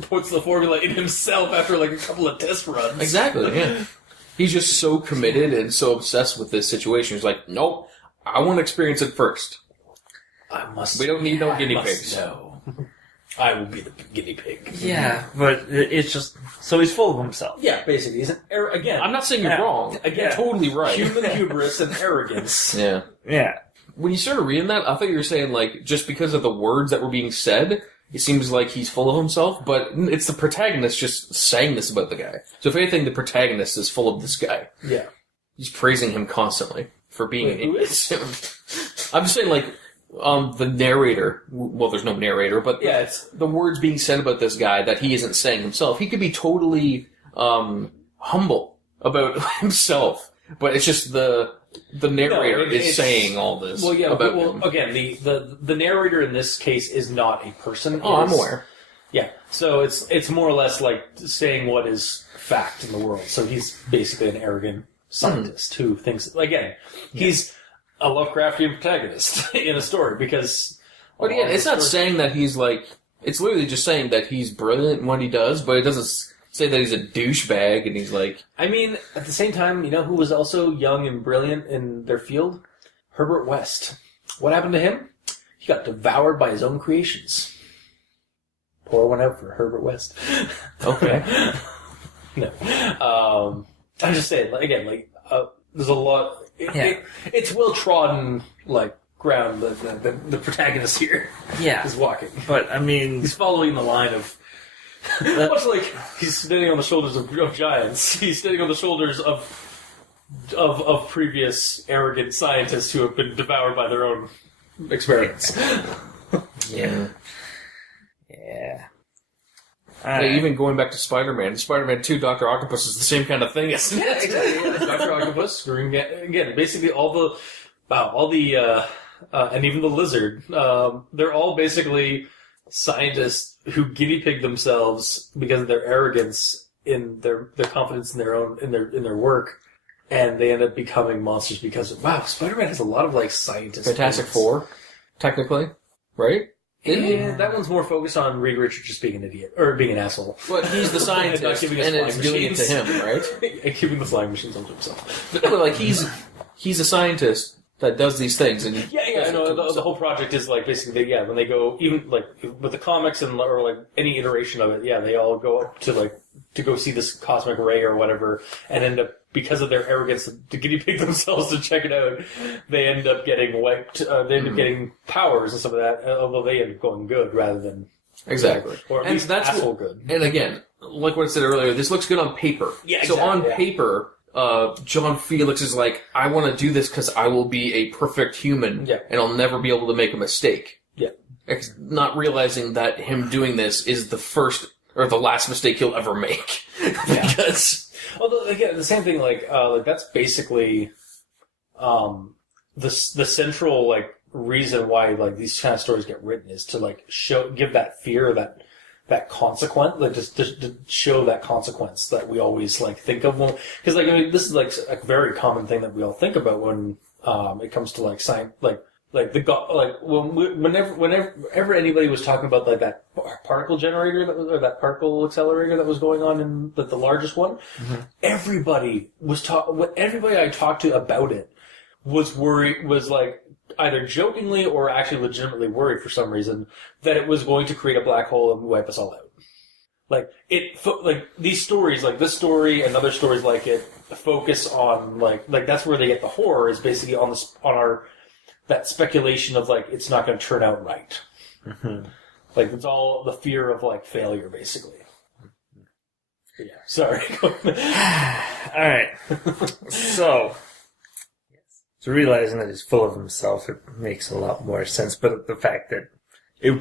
puts the formula in himself after a couple of test runs. Exactly, yeah. He's just so committed and so obsessed with this situation. He's like, nope, I want to experience it first. We don't need no guinea pigs. No. I will be the guinea pig. Yeah, but it's just... So he's full of himself. Yeah, basically. He's again. I'm not saying you're wrong. Again, You're totally right. Human hubris and arrogance. Yeah. Yeah. When you started reading that, I thought you were saying, just because of the words that were being said, it seems like he's full of himself, but it's the protagonist just saying this about the guy. So if anything, the protagonist is full of this guy. Yeah. He's praising him constantly for being an who idiot. I'm just saying, the narrator, well, there's no narrator, but Yeah, it's... the words being said about this guy that he isn't saying himself. He could be totally humble about himself, but it's just the narrator is saying all this. Well, yeah. about him. Again, the narrator in this case is not a person. Oh, I'm aware. Yeah, so it's more or less like saying what is fact in the world. So he's basically an arrogant scientist who thinks. Again, he's a Lovecraftian protagonist in a story because. But again, it's not saying that he's it's literally just saying that he's brilliant in what he does, but it doesn't say that he's a douchebag and he's I mean, at the same time, you know who was also young and brilliant in their field? Herbert West. What happened to him? He got devoured by his own creations. Pour one out for Herbert West. Okay. No. I'm just saying, again, there's a lot... it's well-trodden, ground that the protagonist here is walking. But, I mean... He's following the line of... Much like he's standing on the shoulders of giants. He's standing on the shoulders of previous arrogant scientists who have been devoured by their own experiments. Yeah. Even going back to Spider-Man 2, Dr. Octopus is the same kind of thing, isn't it? Exactly. Dr. Octopus, again, basically all the and even the lizard, they're all basically scientists who guinea pig themselves because of their arrogance in their confidence in their work, and they end up becoming monsters because of Spider-Man has a lot of scientists. Fantastic Four, technically, right? Yeah, that one's more focused on Reed Richards just being an idiot or being an asshole. But he's the scientist, and not giving us and it's flying doing it to machines. him, right? And giving the flying machines onto himself. But he's a scientist that does these things. And Yeah. No, the whole project is like basically, when they go even like with the comics or like any iteration of it, they all go up to go see this cosmic ray or whatever, and end up, because of their arrogance to guinea pig themselves to check it out, they end up getting wiped. They end up getting powers and some of that, although they end up going good rather than exactly. Or at least that's asshole good. And again, like what I said earlier, this looks good on paper. Yeah, exactly, so on paper, John Felix is like, I want to do this because I will be a perfect human, and I'll never be able to make a mistake. Yeah. Not realizing that him doing this is the first or the last mistake he'll ever make. Because... Although, again, the same thing, like that's basically the central, reason why, these kind of stories get written is to, give that fear, that consequence, just to show that consequence that we always, think of. Because, this is, a very common thing that we all think about when it comes to, science, whenever anybody was talking about that particle generator or that particle accelerator that was going on in the largest one, everybody I talked to about it was worried, was either jokingly or actually legitimately worried for some reason that it was going to create a black hole and wipe us all out. These stories, this story and other stories like it, focus on that's where they get the horror, is basically on our that speculation of it's not going to turn out right. It's all the fear of failure, basically. Yeah. Sorry. All right. So realizing that he's full of himself, it makes a lot more sense. But the fact that it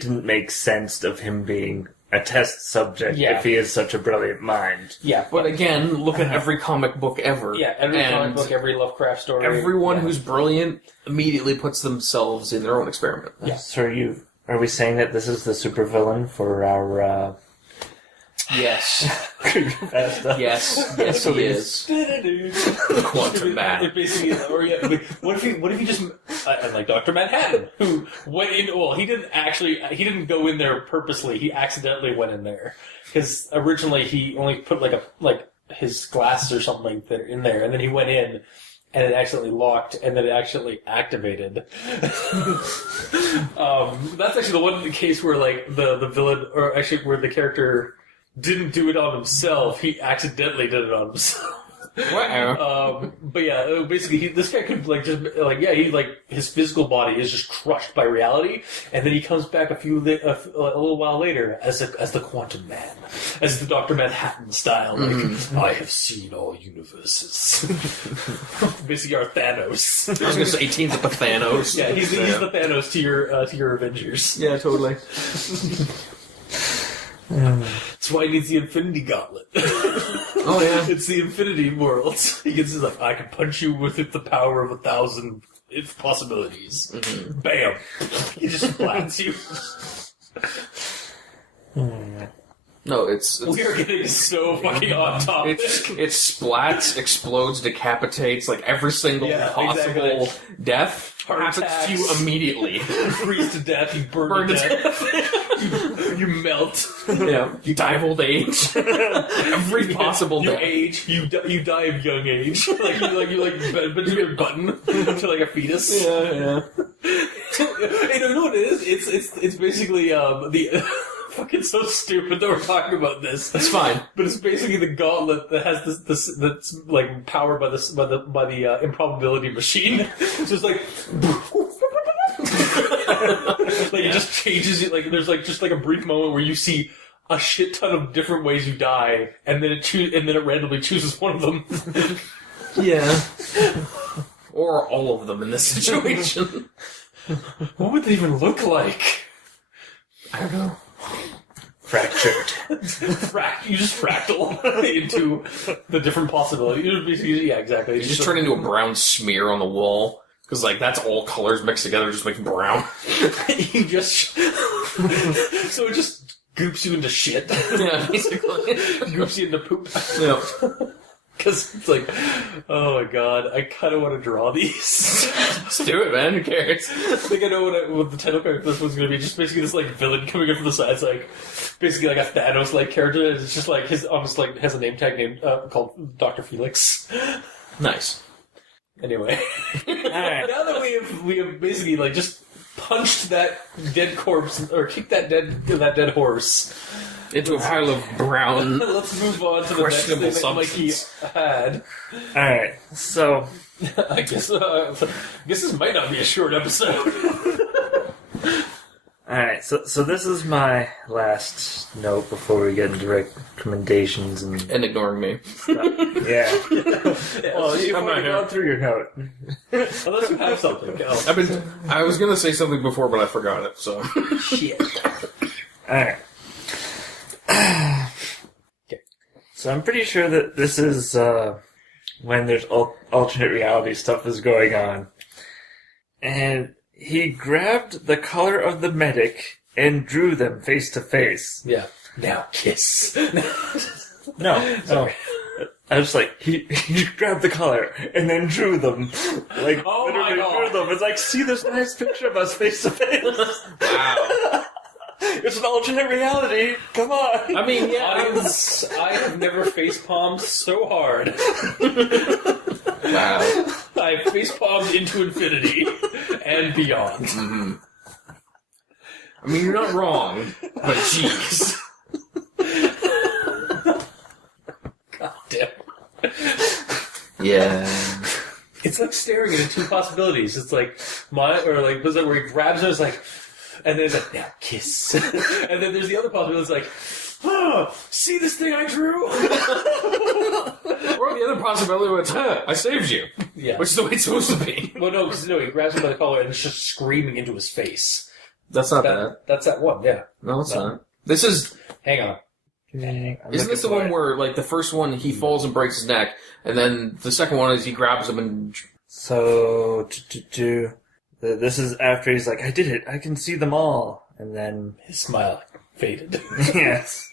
didn't make sense of him being a test subject if he is such a brilliant mind. Yeah. But again, look at every comic book ever. Yeah, every comic book, every Lovecraft story. Everyone who's brilliant immediately puts themselves in their own experiment. Yeah. So are we saying that this is the supervillain for our... Yes. Creepypasta? Yes, he is. Quantum Man. Basically, what if he just and Dr. Manhattan, who went in? Well, he didn't go in there purposely. He accidentally went in there because originally he only put his glasses or something in there, and then he went in. And it accidentally locked, and then it accidentally activated. That's actually the one case where the villain, or actually where the character didn't do it on himself. He accidentally did it on himself. Wow. But yeah, basically, this guy could his physical body is just crushed by reality, and then he comes back a little while later as the Quantum Man, as the Dr. Manhattan style. I have seen all universes. Basically, our Thanos. I was going to say 18th up of Thanos. Yeah, he's the Thanos to your Avengers. Yeah, totally. That's why he needs the Infinity Gauntlet. Oh yeah, it's the Infinity World. He gets his I can punch you with the power of 1,000 possibilities. Bam! He just splats you. No, it's we are getting so fucking on topic. It splats, explodes, decapitates, every single possible death happens to you immediately. You freeze to death, you burn to death. You melt. Yeah. You die of old age. Every possible death. You age. You die of young age. You bend your button to a fetus. Yeah. Hey, you know what it is? It's basically the. Fucking so stupid that we're talking about this. It's fine, but it's basically the gauntlet that has this that's powered by the improbability machine. It's just it just changes it. There's just a brief moment where you see a shit ton of different ways you die, and then it randomly chooses one of them. Yeah, or all of them in this situation. What would they even look like? I don't know. Fractured. You just fractal into the different possibilities. Yeah, exactly. You just turn into a brown smear on the wall. Because, that's all colors mixed together just make brown. You just... So it just goops you into shit. Yeah, basically. Goops you into poop. Yeah. Because it's oh my god, I kind of want to draw these. Let's do it, man. Who cares? I think I know what the title card for this one's going to be. Just basically this villain coming in from the side. It's basically a Thanos character. It's just his almost has a name tag called Dr. Felix. Nice. Anyway, Alright. now that we have basically like just punched that dead corpse or kicked that dead horse. Into a pile of brown. Let's move on to the next thing Questionable that Mikey had. Alright, so... I guess this might not be a short episode. Alright, so this is my last note before we get into recommendations and And ignoring me. stuff. Yeah. Well, you've I'm not already here. gone through your note. Unless you have something else. I was gonna say something before, but I forgot it, so. Shit. Alright. So I'm pretty sure that this is when there's alternate reality stuff is going on. And he grabbed the collar of the medic and drew them face to face. Yeah. Now kiss. No. Sorry. I was like, he grabbed the collar and then drew them. Like, Oh my literally God. drew them. It's like, see this nice picture of us face to face? Wow. It's an alternate reality. Come on. I mean, yeah. I have never facepalmed so hard. Wow. I facepalmed into infinity and beyond. Mm-hmm. I mean, you're not wrong, but jeez. God damn. Yeah. It's like staring into two possibilities. It's like was it where he grabs her? It's like, and then it's like, now kiss. And then there's the other possibility. It's like, oh, see this thing I drew? Or the other possibility was, I saved you. Yeah. Which is the way it's supposed to be. Well, no, because he grabs him by the collar and it's just screaming into his face. That's not bad. That's that one. Yeah. No, it's No. not. This is... Hang on. Isn't this the one where, like, the first one, he falls and breaks his neck, and then the second one is he grabs him and... So, this is after he's like, I did it. I can see them all. And then, His smile faded. yes.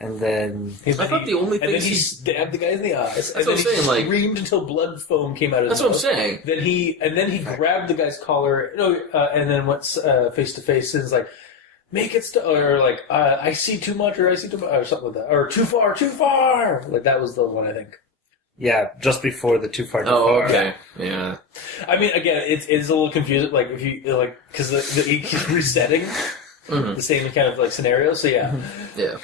And then, I thought the only And thing then he stabbed the guy in the eyes. That's what I'm saying, He like- screamed until blood foam came out of his That's what I'm mouth. saying. Then he grabbed the guy's collar. And then went face to face and was like, "Make it or like I see too much, or I see too much, or something like that, or too far." Like that was the one I think. yeah, just before the too far. Oh, okay. Yeah. I mean, again, it's a little confusing. Like if you like because he keeps resetting Mhm. the same kind of like scenario. So yeah, Yeah.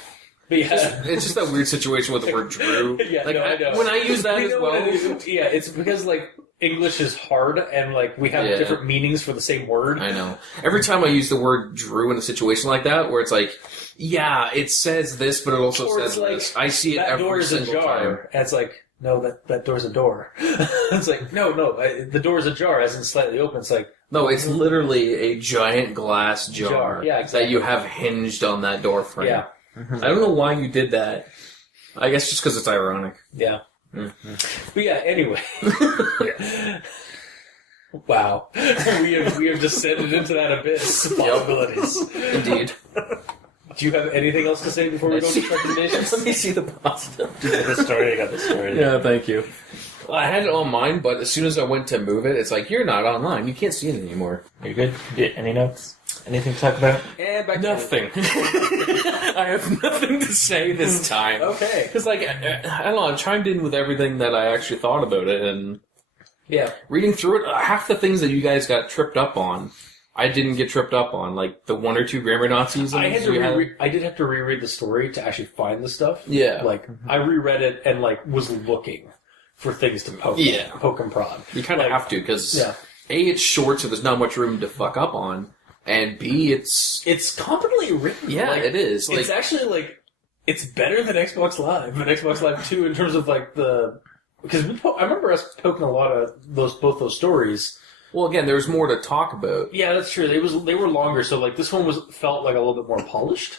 but yeah. It's just that weird situation with the word drew. Yeah, like, no, I know. When I use that We as know what well... it is. Yeah, it's because like English is hard and like we have Yeah. different meanings for the same word. I know. Every time I use the word drew in a situation like that, where it's like, yeah, it says this, but it also Or says it's like, this. I see it that door every is a single jar. time. And it's like, no, that door's a door. It's like, no, the door's a jar, as in slightly open. It's like, No, it's literally a giant glass jar, Yeah, exactly. that you have hinged on that door frame. yeah, I don't know why you did that. I guess just because it's ironic. yeah. Mm-hmm. But yeah, anyway. Wow. We have descended into that abyss of possibilities. Indeed. Do you have anything else to say before we go to recommendations? Let me see the positive. The story, I got the story. Yeah, thank you. Well, I had it on mine, but as soon as I went to move it, it's like, you're not online. You can't see it anymore. You good? Any notes? Anything to talk about? And back Nothing. I have nothing to say this time. Okay. Because, like, I don't know, I chimed in with everything that I actually thought about it, and Yeah. reading through it, half the things that you guys got tripped up on, I didn't get tripped up on. Like, the one or two grammar Nazis. I did have to reread the story to actually find the stuff. Yeah. Like, I reread it and, like, was looking for things to poke and prod. You kind of Like, have to, because Yeah. A, it's short, so there's not much room to fuck up on, and B, it's competently written. yeah, Like, it is. Like, it's actually, like, it's better than Xbox Live and Xbox Live 2 in terms of, like, because I remember us poking a lot of both those stories. well, again, there's more to talk about. Yeah, that's true. They were longer, so, like, this one felt like a little bit more polished.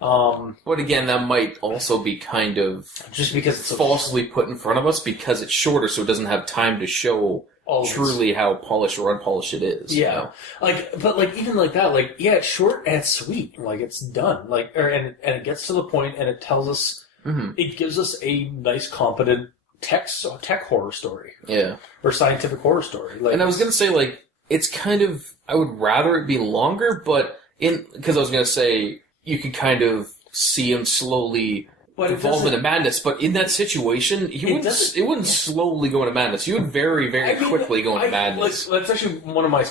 But again, that might also be kind of Just because it's falsely put in front of us because it's shorter, so it doesn't have time to show Always. truly how polished or unpolished it is. Yeah, you know? like, but like even like that, like yeah, it's short and it's sweet, like it's done, like, and it gets to the point, and it tells us, it gives us a nice, competent tech horror story, Yeah. or scientific horror story. Like, And I was gonna say, like, it's kind of, I would rather it be longer, but because I was gonna say, you could kind of see him slowly evolve into madness. But in that situation, it wouldn't slowly go into madness. You would very, very quickly go into madness. That's actually one of my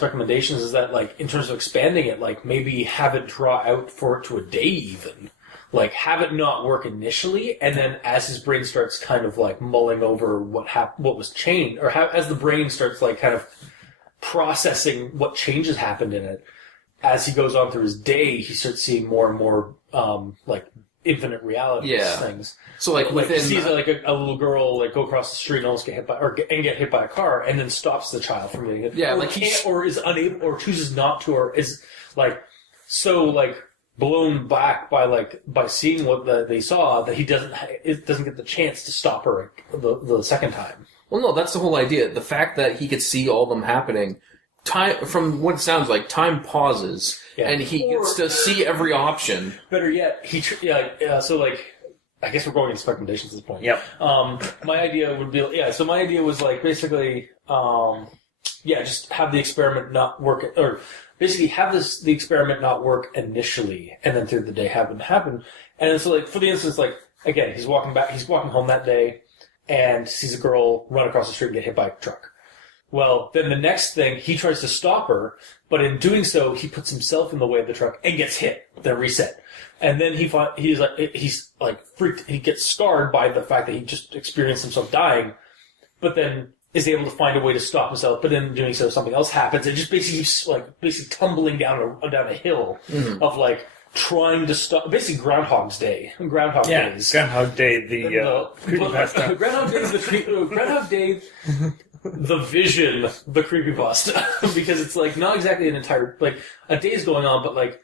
recommendations is that, like, in terms of expanding it, like, maybe have it draw out for it to a day even. Like, have it not work initially, and then as his brain starts kind of, like, mulling over what was changed, or as the brain starts, like, kind of processing what changes happened in it, as he goes on through his day, he starts seeing more and more, like, infinite reality things. So, like, he sees a little girl, like, go across the street and almost get hit by a car, and then stops the child from getting hit. Yeah, or is unable, or chooses not to, or is, like, so, like, blown back by seeing what they saw that he doesn't get the chance to stop her the second time. Well, no, that's the whole idea. The fact that he could see all of them happening, time, from what it sounds like, time pauses, and he gets to see every option. Better yet, so, like, I guess we're going into recommendations at this point. Yep. My idea would be, so my idea was, like, basically, just have the experiment not work, or basically have the experiment not work initially, and then through the day have it happen. And so, like, for the instance, like, again, he's walking home that day, and sees a girl run across the street and get hit by a truck. Well, then the next thing, he tries to stop her, but in doing so, he puts himself in the way of the truck and gets hit, then reset. And then he's freaked, he gets scarred by the fact that he just experienced himself dying, but then is able to find a way to stop himself, but in doing so, something else happens, and just basically tumbling down a hill of, like, trying to stop, basically Groundhog Day, the creepypasta. Groundhog Day, the vision, the creepypasta, because it's, like, not exactly an entire, like, a day is going on, but, like,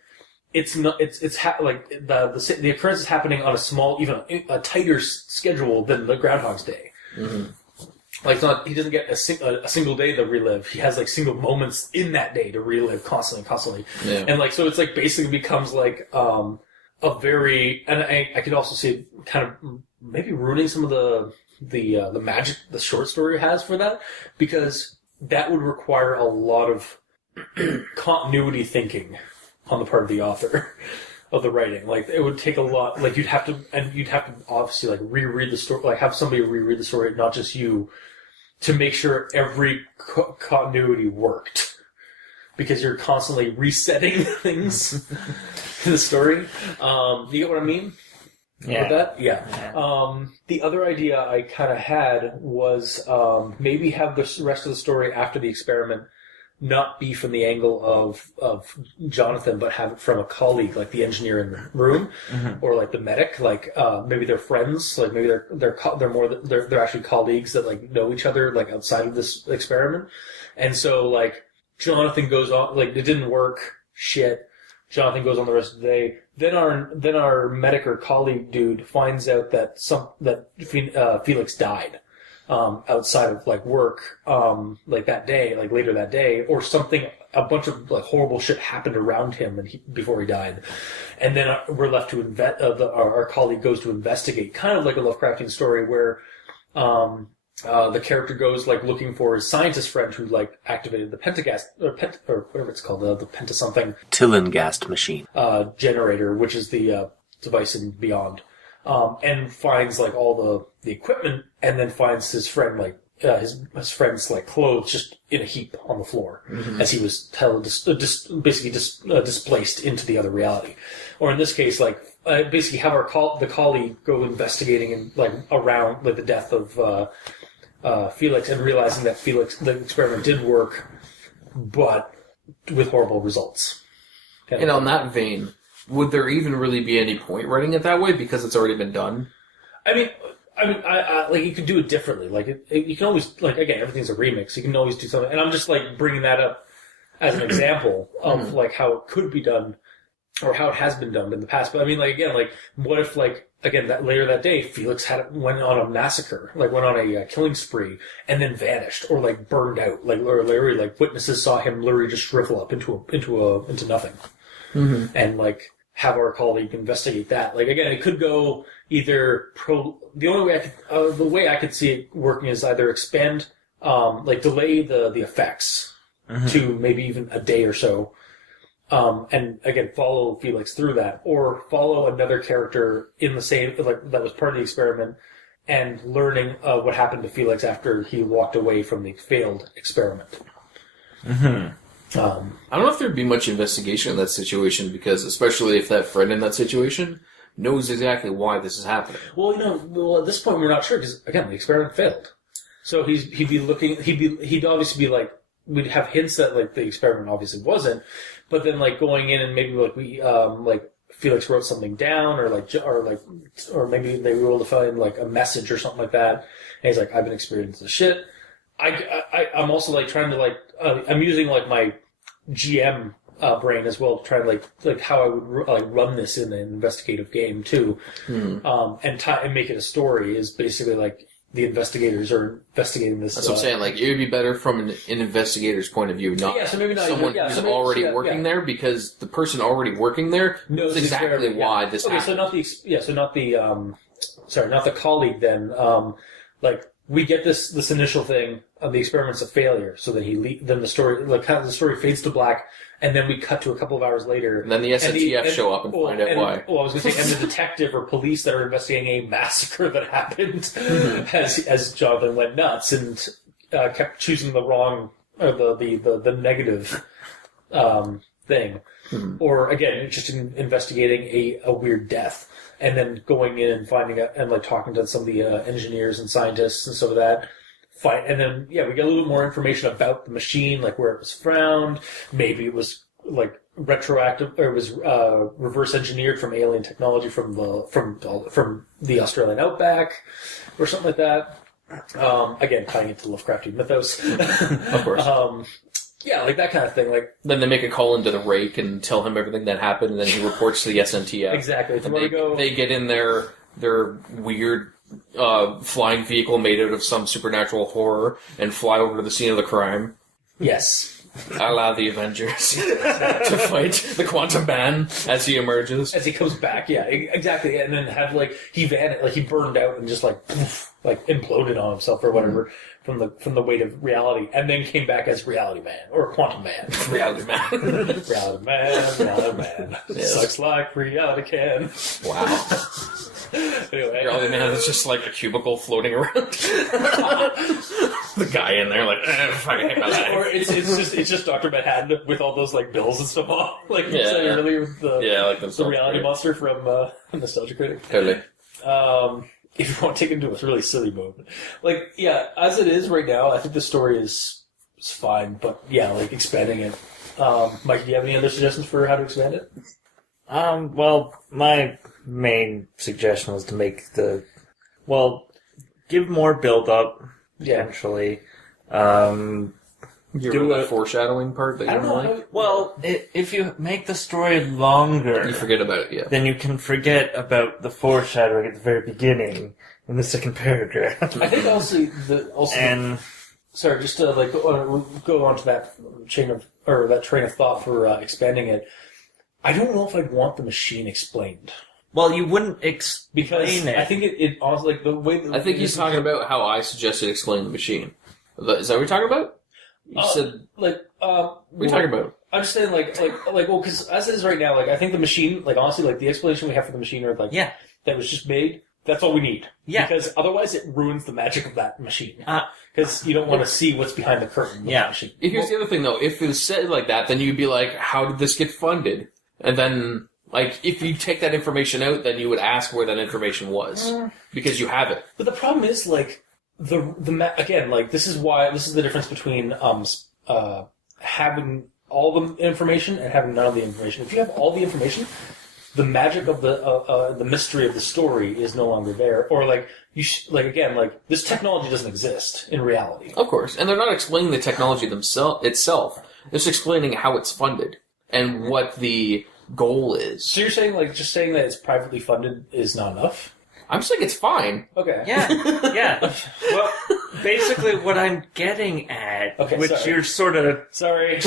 it's not, the occurrence is happening on a tighter schedule than the Groundhog's Day. Mm-hmm. Like, he doesn't get a single day to relive. He has, like, single moments in that day to relive constantly. Yeah. And, like, so it's, like, basically becomes, like, a very, and I could also see it kind of maybe ruining some of the magic the short story has for that, because that would require a lot of continuity thinking on the part of the author of the writing. Like, it would take a lot, like, you'd have to obviously, like, reread the story, like, have somebody reread the story, not just you, to make sure every continuity worked. Because you're constantly resetting things in the story. You get what I mean? Yeah. With that? Yeah. The other idea I kind of had was maybe have the rest of the story after the experiment not be from the angle of Jonathan, but have it from a colleague, like the engineer in the room, or like the medic, like maybe they're friends, like maybe they're actually colleagues that, like, know each other, like, outside of this experiment, and so, like, Jonathan goes on, like, it didn't work, shit. Jonathan goes on the rest of the day. Then our medic or colleague dude finds out that Felix died. Outside of, like, work, like, that day, like, later that day, or something, a bunch of, like, horrible shit happened around him before he died. And then we're left to our colleague goes to investigate, kind of like a Lovecraftian story where, the character goes, like, looking for his scientist friend who, like, activated the pentagast, or whatever it's called, the penta something. Tillengast machine. Generator, which is the, device in Beyond. And finds, like, all the equipment, and then finds his friend, like, his friend's, like, clothes just in a heap on the floor, as he was displaced into the other reality. Or in this case, like, basically have the colleague go investigating and, like, around, like, the death of Felix, and realizing that the experiment did work, but with horrible results. And on that vein, would there even really be any point writing it that way because it's already been done? I mean, like, you could do it differently. Like, you can always, like, again, everything's a remix. You can always do something. And I'm just, like, bringing that up as an example of, like, how it could be done, or how it has been done in the past. But I mean, like, again, like, what if, like, again, later that day, Felix went on a massacre, like, went on a killing spree, and then vanished, or, like, burned out. Like, literally, like, witnesses saw him literally just shrivel up into nothing. Mm-hmm. And, like, have our colleague investigate that. Like, again, it could go either the way I could see it working is either expand, like, delay the effects to maybe even a day or so, and again follow Felix through that, or follow another character in the same that was part of the experiment, and learning what happened to Felix after he walked away from the failed experiment. Mm-hmm. I don't know if there'd be much investigation in that situation, because especially if that friend in that situation knows exactly why this is happening. Well, at this point we're not sure because again the experiment failed. So he'd be looking. He'd obviously be like, we'd have hints that like the experiment obviously wasn't, but then like going in and maybe like Felix wrote something down, or maybe they were able to find like a message or something like that. And he's like, I've been experiencing this shit. I'm also like trying to like I'm using like my GM brain as well to try to like how I would like run this in an investigative game too, and make it a story is basically like the investigators are investigating this. That's what I'm saying. Like it would be better from an investigator's point of view, not so maybe not someone who's already working there, because the person already working there knows exactly why this happened. So not the colleague then. Like we get this initial thing of the experiment's a failure, so then then the story the story fades to black. And then we cut to a couple of hours later. And then the SNTF show up and find out why. Well, I was going to say, and the detective or police that are investigating a massacre that happened as Jonathan went nuts and kept choosing the wrong, or the negative thing. Mm-hmm. Or, again, just investigating a weird death. And then going in and finding out, and like talking to some of the engineers and scientists and some of that. And then, we get a little bit more information about the machine, like where it was found. Maybe it was like retroactive, or it was reverse engineered from alien technology from the Australian outback, or something like that. Again, tying it to Lovecraftian mythos, of course. Like that kind of thing. Like then they make a call into the rake and tell him everything that happened, and then he reports to the SNTF. Exactly. They get in their weird flying vehicle made out of some supernatural horror and fly over to the scene of the crime. Yes. Allow the Avengers to fight the Quantum Man as he emerges. As he comes back, yeah, exactly. And then have he burned out and just poof, imploded on himself or whatever from the weight of reality, and then came back as Reality Man or Quantum Man. Reality Man. Reality Man. Yes. Sucks like reality can. Wow. Anyway, Reality Man is just like a cubicle floating around. The guy in there fucking hate my life. Or it's just Dr. Manhattan with all those bills and stuff on, you said earlier with the reality monster from Nostalgia Critic. Totally. If you want to take it into a really silly mode, as it is right now, I think the story is fine, but expanding it. Mike, do you have any other suggestions for how to expand it? Well, my main suggestion was to make give more build-up, potentially. Do a foreshadowing part that you don't like? Well, if you make the story longer... You forget about it, then you can forget about the foreshadowing at the very beginning in the second paragraph. I think sorry, just to go on to that train of thought for expanding it. I don't know if I'd want the machine explained. Well, you wouldn't explain it. I think it also the way. I think he's talking about how I suggested explain the machine. Is that what you're talking about? You said what are you talking about? I'm just saying because as it is right now, I think the machine, honestly, the explanation we have for the machine, or that was just made. That's all we need. Yeah. Because otherwise it ruins the magic of that machine. Because you don't want to see what's behind the curtain of the machine. Here's the other thing, though. If it was said like that, then you'd be like, how did this get funded? And then, if you take that information out, then you would ask where that information was. Because you have it. But the problem is, this is the difference between having all the information and having none of the information. If you have all the information, the magic of the mystery of the story is no longer there. Or this technology doesn't exist in reality. Of course, and they're not explaining the technology itself. They're just explaining how it's funded and what the goal is. So you're saying just saying that it's privately funded is not enough? I'm saying it's fine. Okay. Yeah. Well, basically what I'm getting at, you're sort of side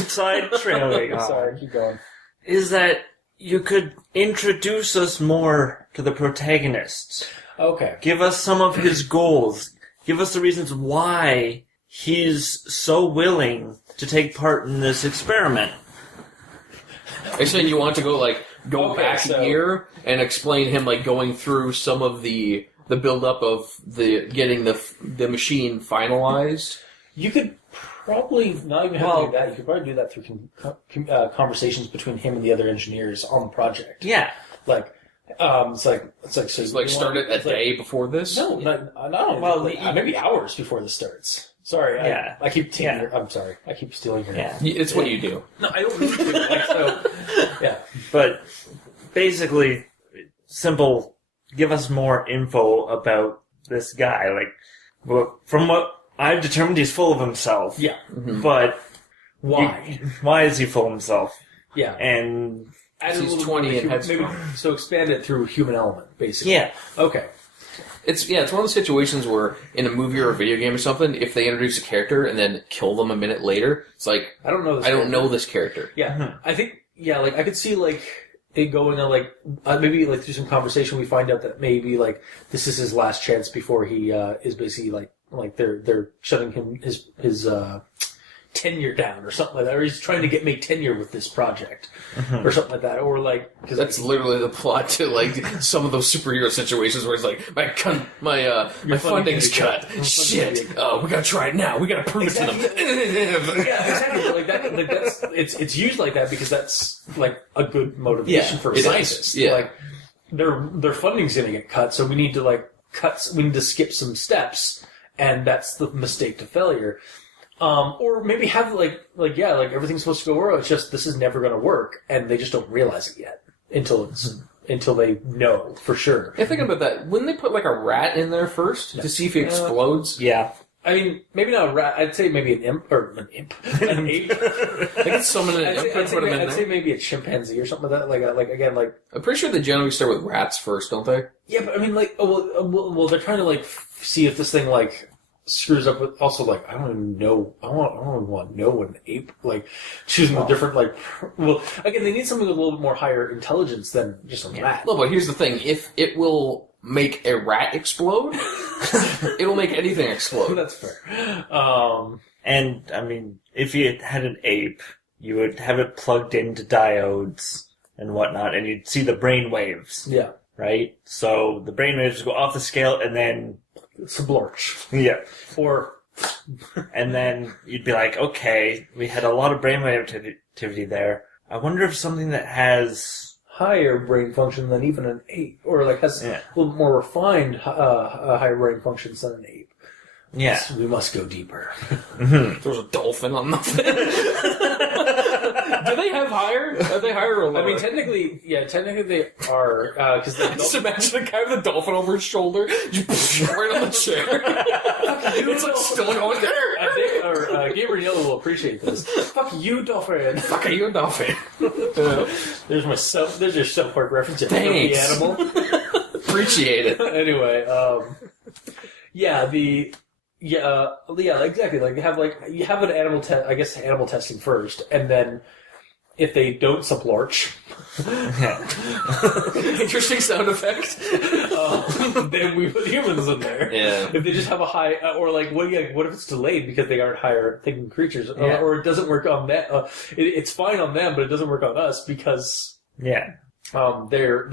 trailing on, sorry, keep going, is that you could introduce us more to the protagonist. Okay. Give us some of his goals. Give us the reasons why he's so willing to take part in this experiment. Are you saying you want to go Okay, back so- a year and explain him going through some of the build up of getting the machine finalized? You could probably not even have to do that. You could probably do that through conversations between him and the other engineers on the project. Yeah. It's like so Start it a day before this? No. Well, maybe hours before this starts. Sorry, Yeah. I keep taking I'm sorry. I keep stealing your Yeah. It's what you do. No, I don't mean to. Yeah. But basically, simple. Give us more info about this guy. From what I've determined, he's full of himself. Yeah. But Why? why is he full of himself? Yeah. And Add a He's little 20 bit and of maybe so expand it through human element, basically. yeah, Okay. It's one of those situations where in a movie or a video game or something, if they introduce a character and then kill them a minute later, it's like I don't know this. I don't know this character. Yeah. I think I could see it going on maybe through some conversation we find out that maybe this is his last chance before he is basically they're shutting him his tenure down or something like that, or he's trying to make tenure with this project or something like that, or because That's literally the plot to some of those superhero situations where it's my funding's cut. Shit! Oh, we gotta try it now. We gotta prove it to them. yeah, exactly. That's it's used like that because that's a good motivation for it is. scientists. Yeah. Their funding's gonna get cut, so we need to we need to skip some steps, and that's the mistake to failure. Or maybe have everything's supposed to go well. It's just this is never going to work, and they just don't realize it yet until they know for sure. Yeah, thinking about that, wouldn't they put a rat in there first to see if he explodes? yeah. I mean, maybe not a rat. I'd say maybe an ape. I could summon an imp and put him in I'd say there. maybe a chimpanzee or something like that. I'm pretty sure they generally start with rats first, don't they? Yeah, but I mean, they're trying to see if this thing screws up with also I don't even know. I don't want to know an ape choosing a different again they need something with a little bit more higher intelligence than just a rat. No, but here's the thing: if it will make a rat explode, it'll make anything explode. That's fair. And I mean, if you had an ape, you would have it plugged into diodes and whatnot, and you'd see the brain waves. Yeah. Right. So the brain waves go off the scale, and then Sublorch. yeah. Or And then you'd be like, okay, we had a lot of brainwave activity there. I wonder if something that has higher brain function than even an ape, or has a little more refined higher brain functions than an ape. yeah. So we must go deeper. There's a dolphin on nothing. Do they have higher? Are they higher or lower? I mean, technically they are because just imagine a guy with a dolphin over his shoulder, right on the chair. It's still going there. Gabriel will appreciate this. Fuck you, dolphin. Fuck are you a dolphin? There's your South Park reference. You Thanks. The animal. Appreciate it. Anyway, exactly. You have an animal animal testing first, and then if they don't sublorch, Interesting sound effect. then we put humans in there. Yeah. If they just have a high, what if it's delayed because they aren't higher thinking creatures, or it doesn't work on them? It's fine on them, but it doesn't work on us because Yeah. their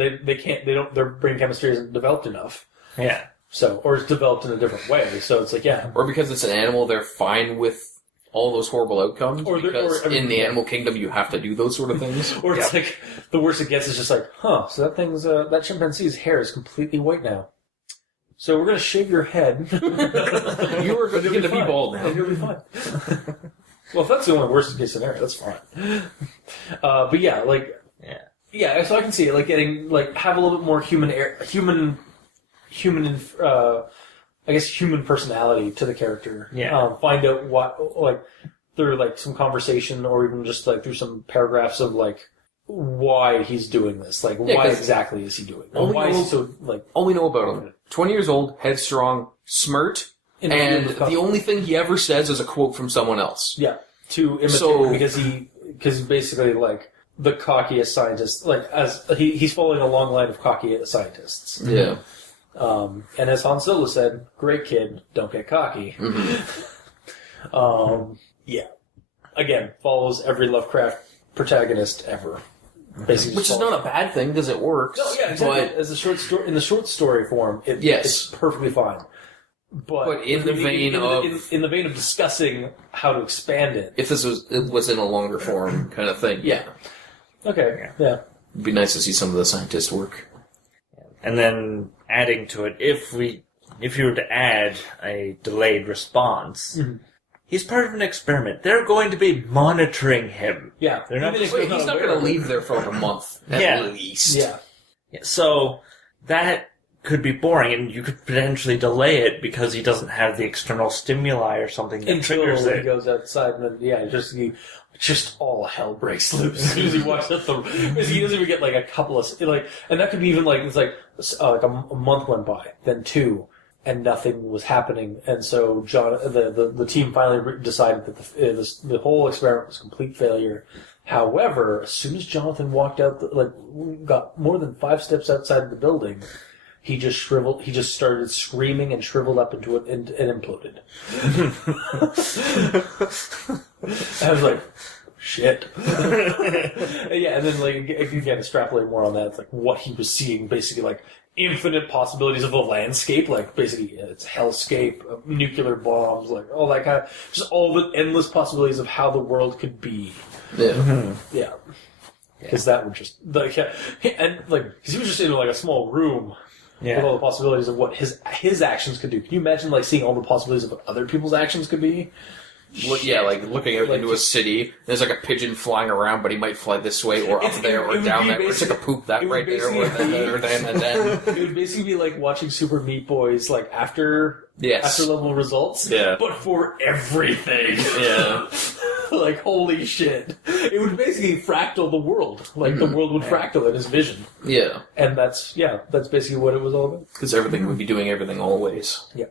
brain chemistry isn't developed enough. Yeah. So, or it's developed in a different way. So it's Or because it's an animal, they're fine with all those horrible outcomes. Because in the animal kingdom, you have to do those sort of things. Or it's the worst it gets is just so that chimpanzee's hair is completely white now. So we're going to shave your head. You are going to be bald now. And you'll be fine. Well, if that's the only worst case scenario, that's fine. But yeah, so I can see it, getting, have a little bit more human personality to the character. Yeah. Find out what, through some conversation or even just through some paragraphs of why he's doing this. Why exactly is he doing it? Why is he so All we know about him: 20 years old, headstrong, smirt, and the only thing he ever says is a quote from someone else. Yeah, to imitate because he's basically the cockiest scientist. He's following a long line of cocky scientists. Yeah. And as Han Solo said, great kid, don't get cocky. Mm-hmm. Yeah. Again, follows every Lovecraft protagonist ever. Basically, Which is not a bad thing because it works. No, yeah, exactly. But As a short story, in the short story form, it's perfectly fine. But in the vein of discussing how to expand it, if it was in a longer form kind of thing, yeah. Okay, yeah. It'd be nice to see some of the scientist work. And then adding to it, if you were to add a delayed response, he's part of an experiment. They're going to be monitoring him. Yeah, They're not. He's not going to leave there for like a month at least. Yeah. So that could be boring, and you could potentially delay it because he doesn't have the external stimuli or something that triggers Until it. he goes outside, and then just all hell breaks loose as soon as he walks up because he doesn't even get like a couple of and that could be even like it's like a month went by, then 2, and nothing was happening, and so the team finally decided that the whole experiment was a complete failure. However, as soon as Jonathan walked out, got more than 5 steps outside of the building, he just shriveled. He just started screaming and shriveled up into it and imploded. I was like, shit. Yeah, and then if you can extrapolate more on that, it's like what he was seeing, basically like infinite possibilities of a landscape, like basically it's hellscape, nuclear bombs, like all that kind of, just all the endless possibilities of how the world could be. Yeah. Yeah. Because that would just because he was just in like a small room. Yeah. With all the possibilities of what his actions could do. Can you imagine seeing all the possibilities of what other people's actions could be? Well, yeah, like looking out into a city, there's like a pigeon flying around, but he might fly this way or up there or down there, or take a poop that right there or then and then. It would basically be like watching Super Meat Boys after level results, but for everything. Yeah. Like, holy shit. It would basically fractal the world. Like, the world would fractal in his vision. Yeah. And that's basically what it was all about. Because everything would be doing everything always. Yeah.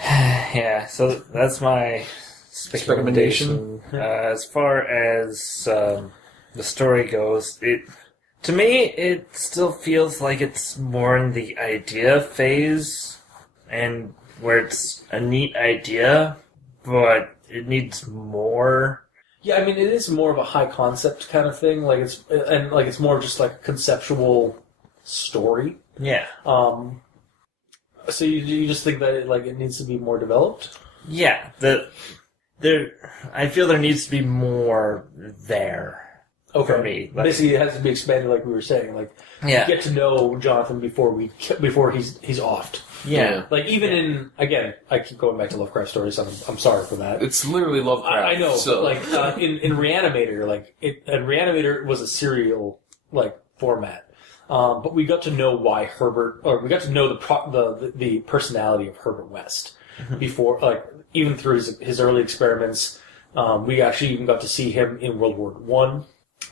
Yeah, so that's my recommendation. As far as the story goes, to me, it still feels like it's more in the idea phase, and where it's a neat idea, but it needs more. Yeah, I mean, it is more of a high concept kind of thing. It's more just like a conceptual story. Yeah. So you just think that it needs to be more developed? Yeah. I feel there needs to be more there. Okay. For me. Basically, it has to be expanded, like we were saying. Get to know Jonathan before he's offed. Yeah. In, again, I keep going back to Lovecraft stories, so I'm sorry for that. It's literally Lovecraft. I know, so. but in Reanimator, and Reanimator was a serial, format. But we got to know why we got to know the personality of Herbert West before, even through his early experiments. We actually even got to see him in World War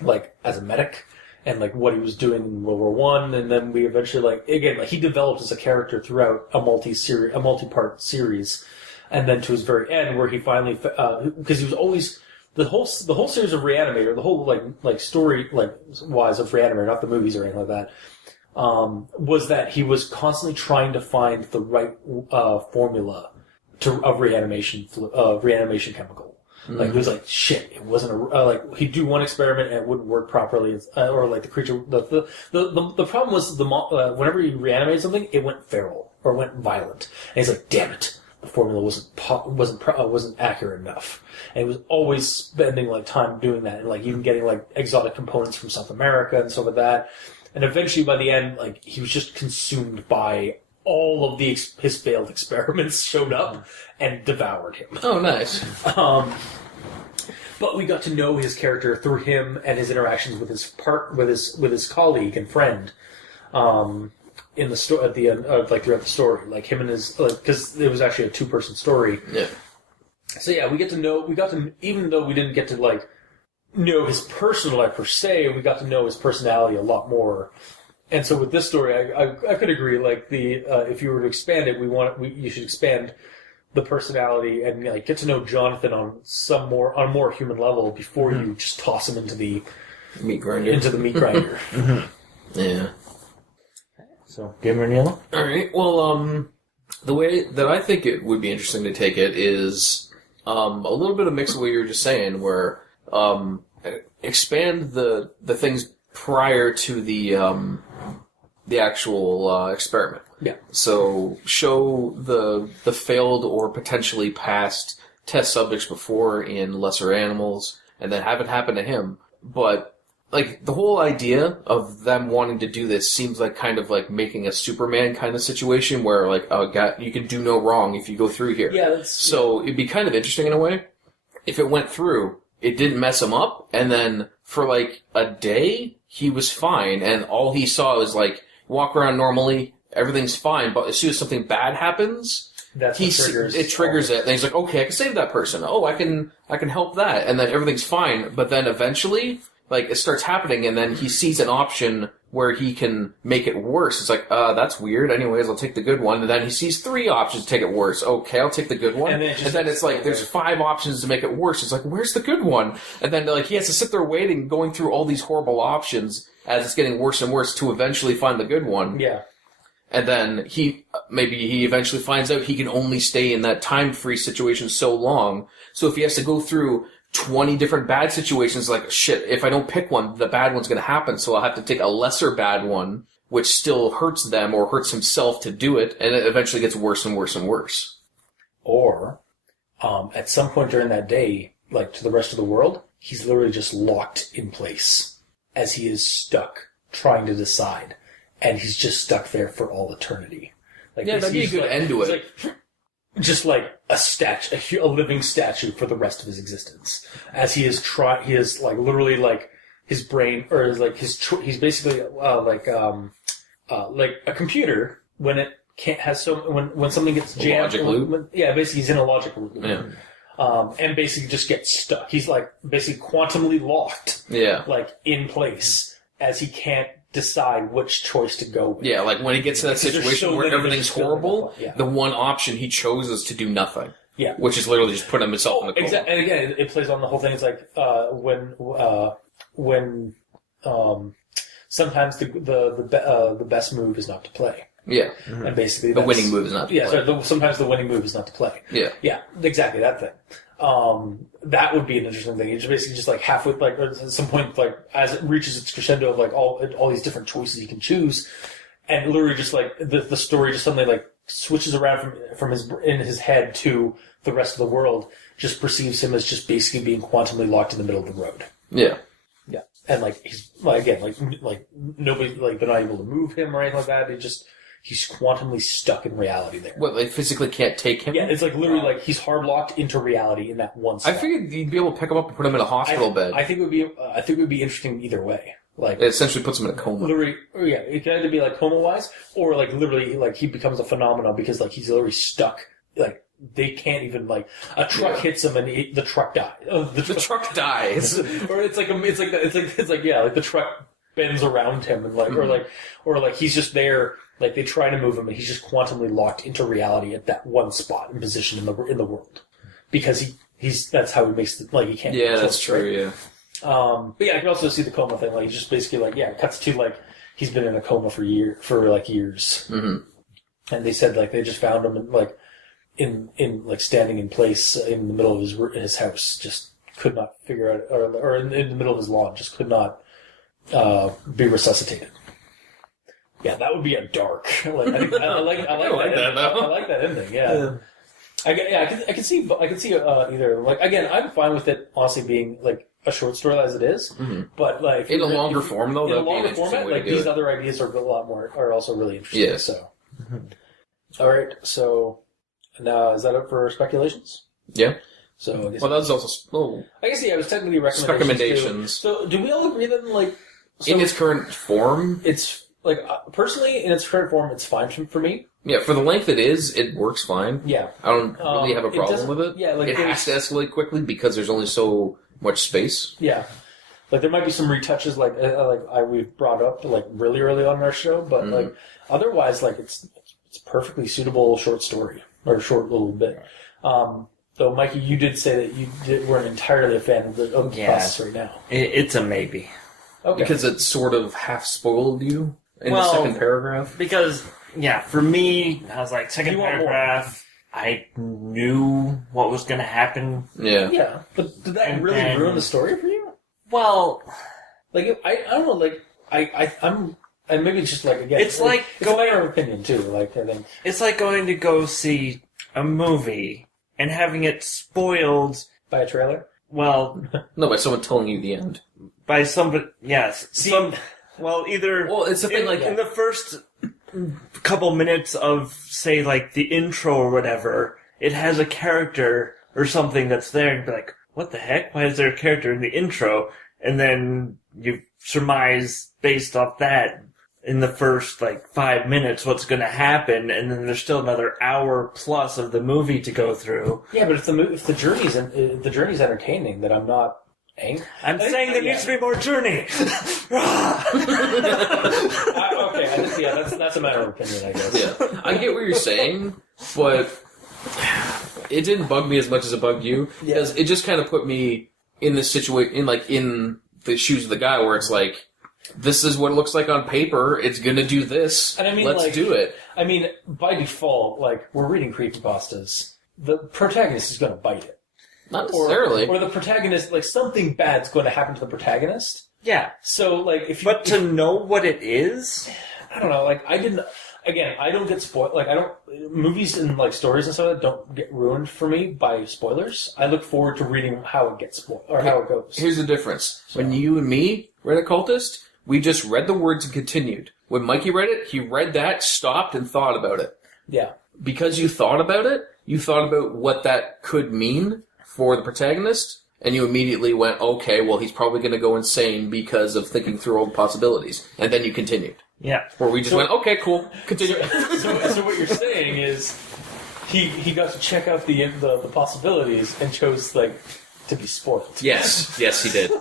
I, as a medic, and what he was doing in World War I, and then we eventually he developed as a character throughout a multi-part series, and then to his very end where he finally because he was always the whole series of Reanimator, the whole story wise of Reanimator, not the movies or anything like that, was that he was constantly trying to find the right formula of reanimation chemical. He was like, shit, it wasn't he'd do one experiment and it wouldn't work properly, or the creature, the problem was whenever he reanimated something, it went feral, or went violent. And he's like, damn it, the formula wasn't accurate enough. And he was always spending time doing that, and even getting exotic components from South America and stuff like that. And eventually by the end, he was just consumed by all of his failed experiments showed up and devoured him. Oh, nice. But we got to know his character through him and his interactions with his colleague and friend, in the at the end, throughout the story, him and his, because it was actually a 2-person story. Yeah. So yeah, we got to, even though we didn't get to know his personal life per se, we got to know his personality a lot more. And so with this story, I could agree. If you were to expand it, you should expand the personality and get to know Jonathan on a more human level before you just toss him into the meat grinder. Yeah. So, Gamer and Yellow? All right. Well, the way that I think it would be interesting to take it is a little bit of mix of what you were just saying, where expand the things prior to the actual experiment. Yeah. So show the failed or potentially passed test subjects before in lesser animals, and then have it happen to him. But like the whole idea of them wanting to do this seems like kind of like making a Superman kind of situation where like, oh god, you can do no wrong if you go through here. Yeah. So it'd be kind of interesting in a way if it went through. It didn't mess him up, and then for like a day he was fine, and all he saw was like walk around normally, everything's fine. But as soon as something bad happens, it triggers it, and he's like, okay, I can save that person. Oh, I can help that, and then everything's fine. But then eventually, like it starts happening, and then he sees an option where he can make it worse. It's like, that's weird. Anyways, I'll take the good one. And then he sees 3 options to take it worse. Okay, I'll take the good one. And then it's like, there's 5 options to make it worse. It's like, where's the good one? And then like he has to sit there waiting, going through all these horrible options as it's getting worse and worse to eventually find the good one. Yeah. And then he eventually finds out he can only stay in that time-free situation so long. So if he has to go through 20 different bad situations, like, shit, if I don't pick one, the bad one's going to happen, so I'll have to take a lesser bad one, which still hurts them or hurts himself to do it, and it eventually gets worse and worse and worse. Or, at some point during that day, like to the rest of the world, he's literally just locked in place as he is stuck trying to decide. And he's just stuck there for all eternity. Like, yeah, that'd be a good end to it. Just like a living statue for the rest of his existence. As he is like literally like his brain, or like he's basically like a computer when it can't when something gets jammed. Logic loop. Basically he's in a logic loop. Yeah. And basically just gets stuck. He's like basically quantumly locked. Yeah. Like in place as he can't decide which choice to go with. Yeah, like when he gets to that situation where everything's horrible, yeah. The one option he chose is to do nothing. Yeah. Which is literally just put himself in a coma. Exactly. And again, it plays on the whole thing. It's like when sometimes the best move is not to play. Yeah. Mm-hmm. And basically the winning move is not to play. Yeah, sometimes the winning move is not to play. Yeah. Yeah, exactly, that thing. That would be an interesting thing. It's basically just like halfway, like or at some point, like as it reaches its crescendo of like all these different choices you can choose, and literally just like the story just suddenly like switches around from his head to the rest of the world. Just perceives him as just basically being quantumly locked in the middle of the road. Yeah. Yeah, and like he's like again like nobody like been able to move him or anything like that. He's quantumly stuck in reality there. What, they physically can't take him? Yeah, it's like literally like he's hard locked into reality in that one spot. I figured you'd be able to pick him up and put him in a hospital bed. I think it would be interesting either way. Like it essentially puts him in a coma. Literally, yeah, it could either be like coma wise, or like literally like he becomes a phenomenon because like he's literally stuck. Like they can't even like a truck hits him and the truck dies. The truck dies, or it's like the truck bends around him and like or like he's just there. Like they try to move him, and he's just quantumly locked into reality at that one spot and position in the world, because he's that's how he makes he can't. Yeah, that's true. Right? Yeah. But yeah, I can also see the coma thing. Like he just basically it cuts to like he's been in a coma for years. Mm-hmm. And they said like they just found him in like standing in place in the middle of his house, just could not figure out, or in the middle of his lawn, just could not be resuscitated. Yeah, that would be a dark. I like that ending. Yeah, I can see either. Like again, I'm fine with it honestly being like a short story as it is, but like in a longer form though, in a longer format, like these other ideas are also really interesting. Yeah. So, all right. So now is that up for speculations? Yeah. So I guess that's also. I guess it was technically recommendations. So do we all agree that in its current form, it's. Like, personally, in its current form, it's fine for me. Yeah, for the length it is, it works fine. Yeah. I don't really have a problem with it. Yeah, like it has to escalate quickly because there's only so much space. Yeah. Like, there might be some retouches, we've brought up, really early on in our show, but, otherwise, it's perfectly suitable short story, or short little bit. Though, Mikey, you did say that you weren't entirely a fan of the process right now. It's a maybe. Okay. Because it sort of half spoiled you in the second paragraph? Because, for me, I was like, second paragraph, I knew what was going to happen. Yeah. Yeah, but did that really ruin the story for you? Well, Like, I don't know, like, I'm... And maybe it's just like, again... It's like it's a matter of opinion, too. Like, I think... it's like going to go see a movie and having it spoiled, By a trailer? well, No, by someone telling you the end. by somebody, yes. Either... Well, it's the thing, like... in the first couple minutes of, say, like, the intro or whatever, it has a character or something that's there, and be like, what the heck? Why is there a character in the intro? And then you surmise, based off that, in the first, 5 minutes what's going to happen, and then there's still another hour plus of the movie to go through. Yeah, but if the journey's entertaining, then I'm not angry. I'm saying there needs to be more journey! That's a matter of opinion, I guess. Yeah, I get what you're saying, but it didn't bug me as much as it bugged you, because it just kind of put me in this situation, in the shoes of the guy, where it's like, this is what it looks like on paper, it's gonna do this, and I mean, let's do it. I mean, by default, we're reading creepypastas, the protagonist is gonna bite it. Not necessarily. Or the protagonist, something bad's going to happen to the protagonist. Yeah. So, to know what it is? I don't know, I don't get spoiled, movies and, stories and stuff like that don't get ruined for me by spoilers. I look forward to reading how it gets spoiled, or how it goes. Here's the difference. When you and me read Occultist, we just read the words and continued. When Mikey read it, he read that, stopped, and thought about it. Yeah. Because you thought about it, you thought about what that could mean for the protagonist, and you immediately went, okay, well, he's probably going to go insane because of thinking through all the possibilities. And then you continued. Yeah. Where we just went, okay, cool, continue. So what you're saying is, he got to check out the possibilities and chose, to be spoiled. Yes, he did.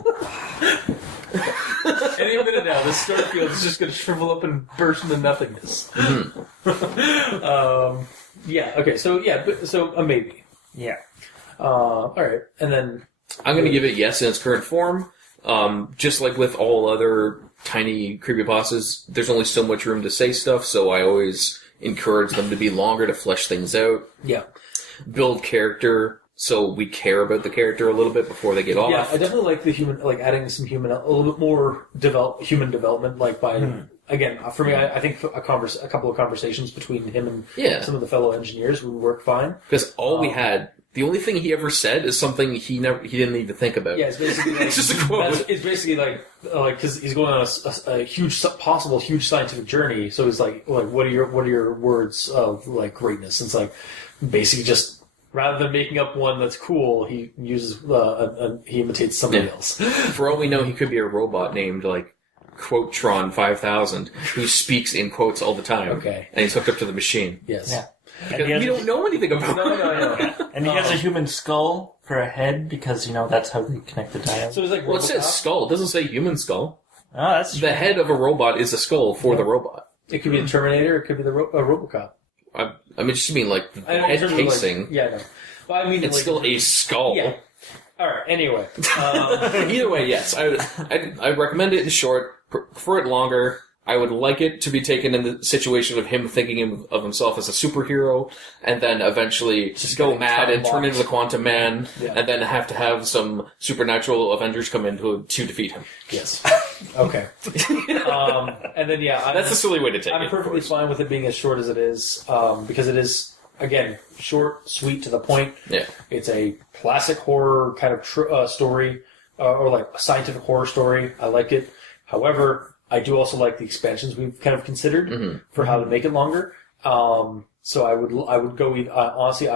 Any minute now, this story field is just going to shrivel up and burst into nothingness. Mm-hmm. Yeah, okay, so a maybe. Yeah. Alright, and then... I'm going to give it yes in its current form. Just like with all other tiny creepypastas, there's only so much room to say stuff, so I always encourage them to be longer to flesh things out. Yeah. Build character, so we care about the character a little bit before they get off. Yeah, I definitely like the human, adding some human, a little bit more human development, by... Again, for me, I think a couple of conversations between him and some of the fellow engineers would work fine. Because all we had... The only thing he ever said is something he didn't even think about. Yeah, it's basically it's just a quote. It's basically because he's going on a huge scientific journey. So it's what are your words of greatness? And it's basically just rather than making up one that's cool, he uses he imitates somebody else. For all we know, he could be a robot named Quotron 5000 who speaks in quotes all the time. Okay, and he's hooked up to the machine. Yes. Yeah. We don't know anything about him. No. And he has a human skull for a head because, that's how they connect the dial. So it's well, it says skull. It doesn't say human skull. Oh, that's the head of a robot is a skull for the robot. It could be a Terminator. It could be a RoboCop. I just mean the head casing. No. But I mean, it's still a skull. Yeah. All right. Anyway. Either way, yes. I recommend it in short. Prefer it longer. I would like it to be taken in the situation of him thinking of himself as a superhero, and then eventually just go mad and turn into the Quantum Man, and then have to have some supernatural Avengers come in to defeat him. Yes. Okay. And then that's a silly way to take it. I'm perfectly fine with it being as short as it is, because it is, again, short, sweet, to the point. Yeah. It's a classic horror kind of story, or a scientific horror story. I like it. However, I do also like the expansions we've kind of considered for how to make it longer. So I would go with, honestly,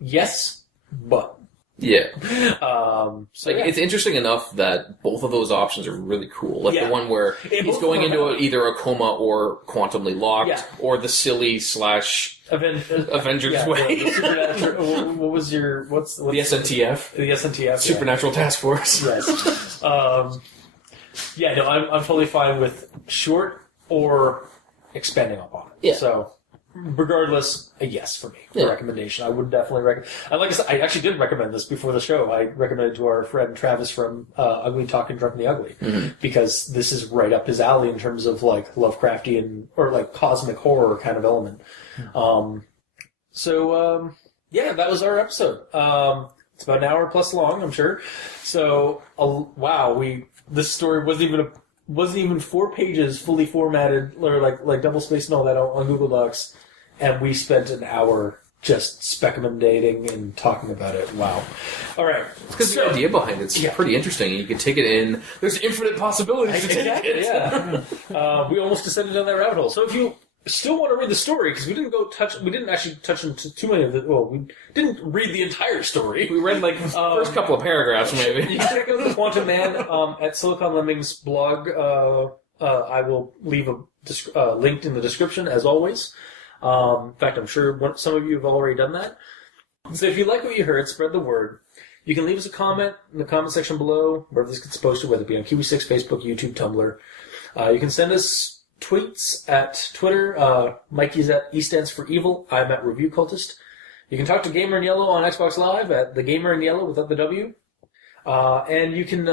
yes, but. Yeah. So it's interesting enough that both of those options are really cool. The one where he's going into either a coma or quantumly locked, or the silly / Avengers way. The supernatural, what was what's the SNTF? The SNTF. Supernatural Task Force. Yes. I'm totally fine with short or expanding upon it. Yeah. So, regardless, a yes for me. A recommendation. I would definitely recommend. And like I said, I actually did recommend this before the show. I recommended it to our friend Travis from Ugly Talking Drunk and the Ugly, because this is right up his alley in terms of Lovecraftian or cosmic horror kind of element. That was our episode. It's about an hour plus long, I'm sure. So, wow, this story wasn't even 4 pages fully formatted, or like double spaced and all that on Google Docs, and we spent an hour just speculating and talking about it. Wow. All right. Because the idea behind it's pretty interesting. You can take it in. There's infinite possibilities to take it. Yeah. We almost descended down that rabbit hole. So if you still want to read the story, because we didn't actually touch into too many of the. Well, we didn't read the entire story. We read like first couple of paragraphs, maybe. You can check out the Quantum Man at Silicon Lemming's blog. I will leave a linked in the description as always. In fact, I'm sure some of you have already done that. So if you like what you heard, spread the word. You can leave us a comment in the comment section below, wherever this gets posted, whether it be on Kiwi6, Facebook, YouTube, Tumblr. You can send us tweets at Twitter. Mikey's at E stands for evil. I'm at Review Cultist. You can talk to Gamer in Yellow on Xbox Live at the Gamer in Yellow without the W. And you can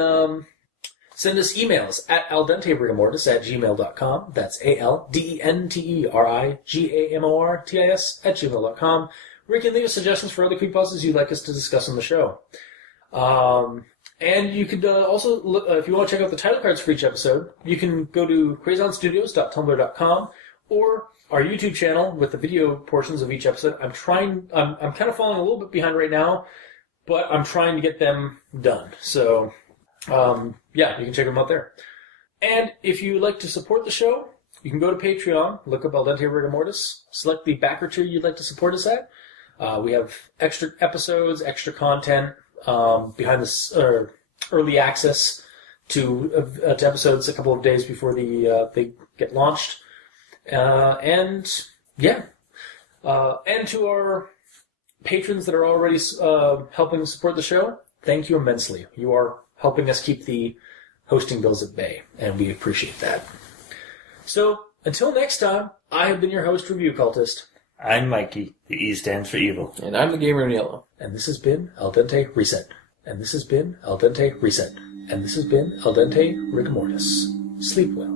send us emails at aldenterigamortis@gmail.com. That's aldenterigamortis@gmail.com. Where you can leave us suggestions for other creepypastas you'd like us to discuss on the show. And you could also look, if you want to check out the title cards for each episode, you can go to crazonstudios.tumblr.com or our YouTube channel with the video portions of each episode. I'm kind of falling a little bit behind right now, but I'm trying to get them done. So, you can check them out there. And if you like to support the show, you can go to Patreon, look up Al Dente Rigamortis, select the backer tier you'd like to support us at. We have extra episodes, extra content, behind this early access to episodes a couple of days before they get launched, and to our patrons that are already helping support the show, thank you immensely. You are helping us keep the hosting bills at bay, and we appreciate that. So until next time, I have been your host, Review Cultist. I'm Mikey. The E stands for evil. And I'm the Gamer in Yellow. And this has been Al Dente Reset. And this has been Al Dente Reset. And this has been Al Dente Rigamortis. Sleep well.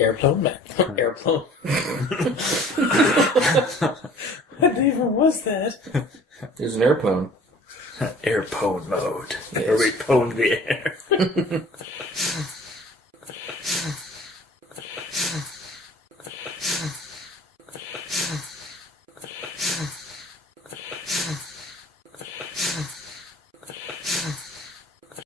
Airplane man. Airplane. What even was that? There's an airplane. Airpone mode. Yes. Where we pwned the air.